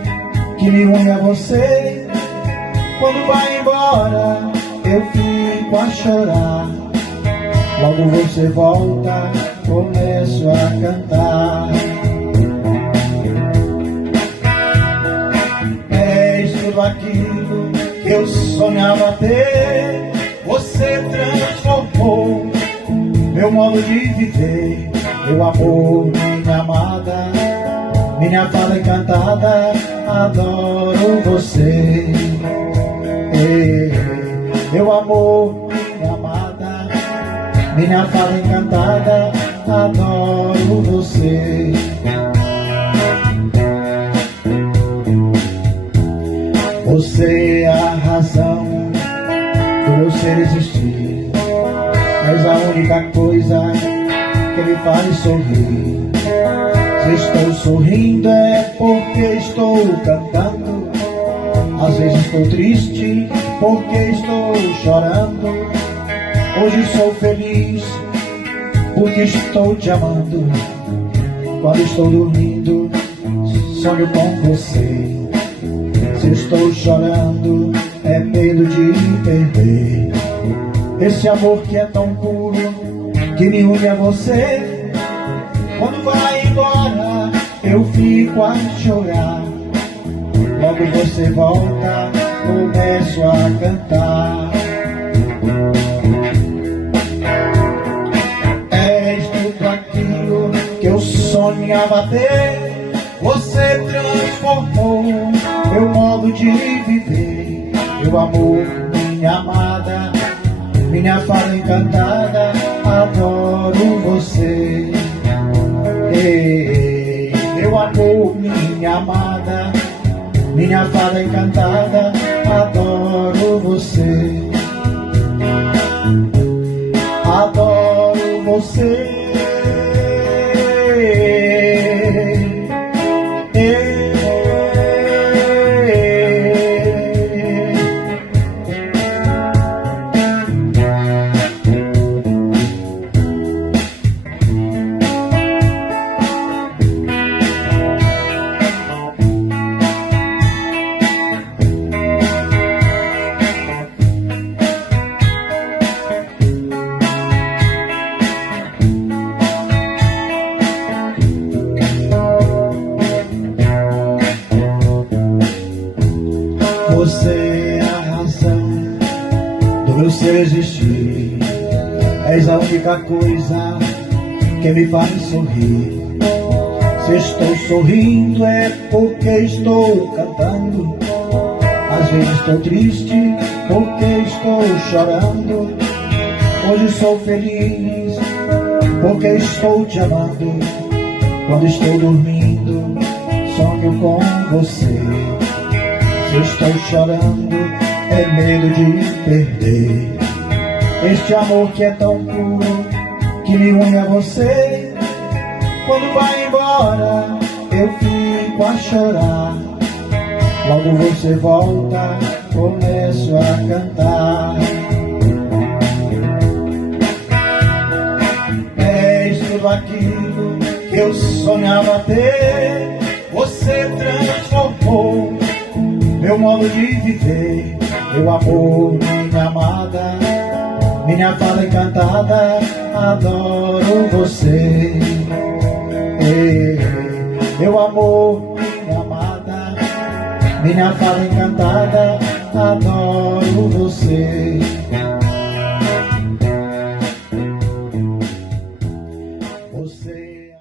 que me une a você. Quando vai embora, eu fico a chorar. Logo você volta, começo a cantar. És tudo aquilo que eu sonhava ter. Você transformou meu modo de viver, meu amor, minha amada, minha fada encantada, adoro você. Meu amor, minha amada, minha fada encantada, adoro você. Você é a razão do meu ser existir. És a única coisa que me faz sorrir. Se estou sorrindo é porque estou cantando. Às vezes estou triste porque estou chorando. Hoje sou feliz porque estou te amando. Quando estou dormindo, sonho com você. Se estou chorando, é medo de perder esse amor que é tão puro, que me une a você. Quando vai embora, eu fico a chorar. Logo você volta, começo a cantar. És tudo aquilo que eu sonhava ter. Você transformou meu modo de viver. Meu amor, minha amada, minha fada encantada, adoro você. Ei, meu amor, minha amada, minha fada encantada, adoro você. Adoro você. Você é a razão do meu ser existir. És a única coisa que me faz sorrir. Se estou sorrindo é porque estou cantando. Às vezes estou triste porque estou chorando. Hoje sou feliz porque estou te amando. Quando estou dormindo, sonho com você. Se estou chorando, é medo de perder este amor que é tão puro, que me une a você. Quando vai embora, eu fico a chorar. Logo você volta, começo a cantar. És tudo aquilo que eu sonhava ter. Você transformou meu modo de viver. Meu amor, minha amada, minha fada encantada, adoro você. Ei, meu amor, minha amada, minha fada encantada.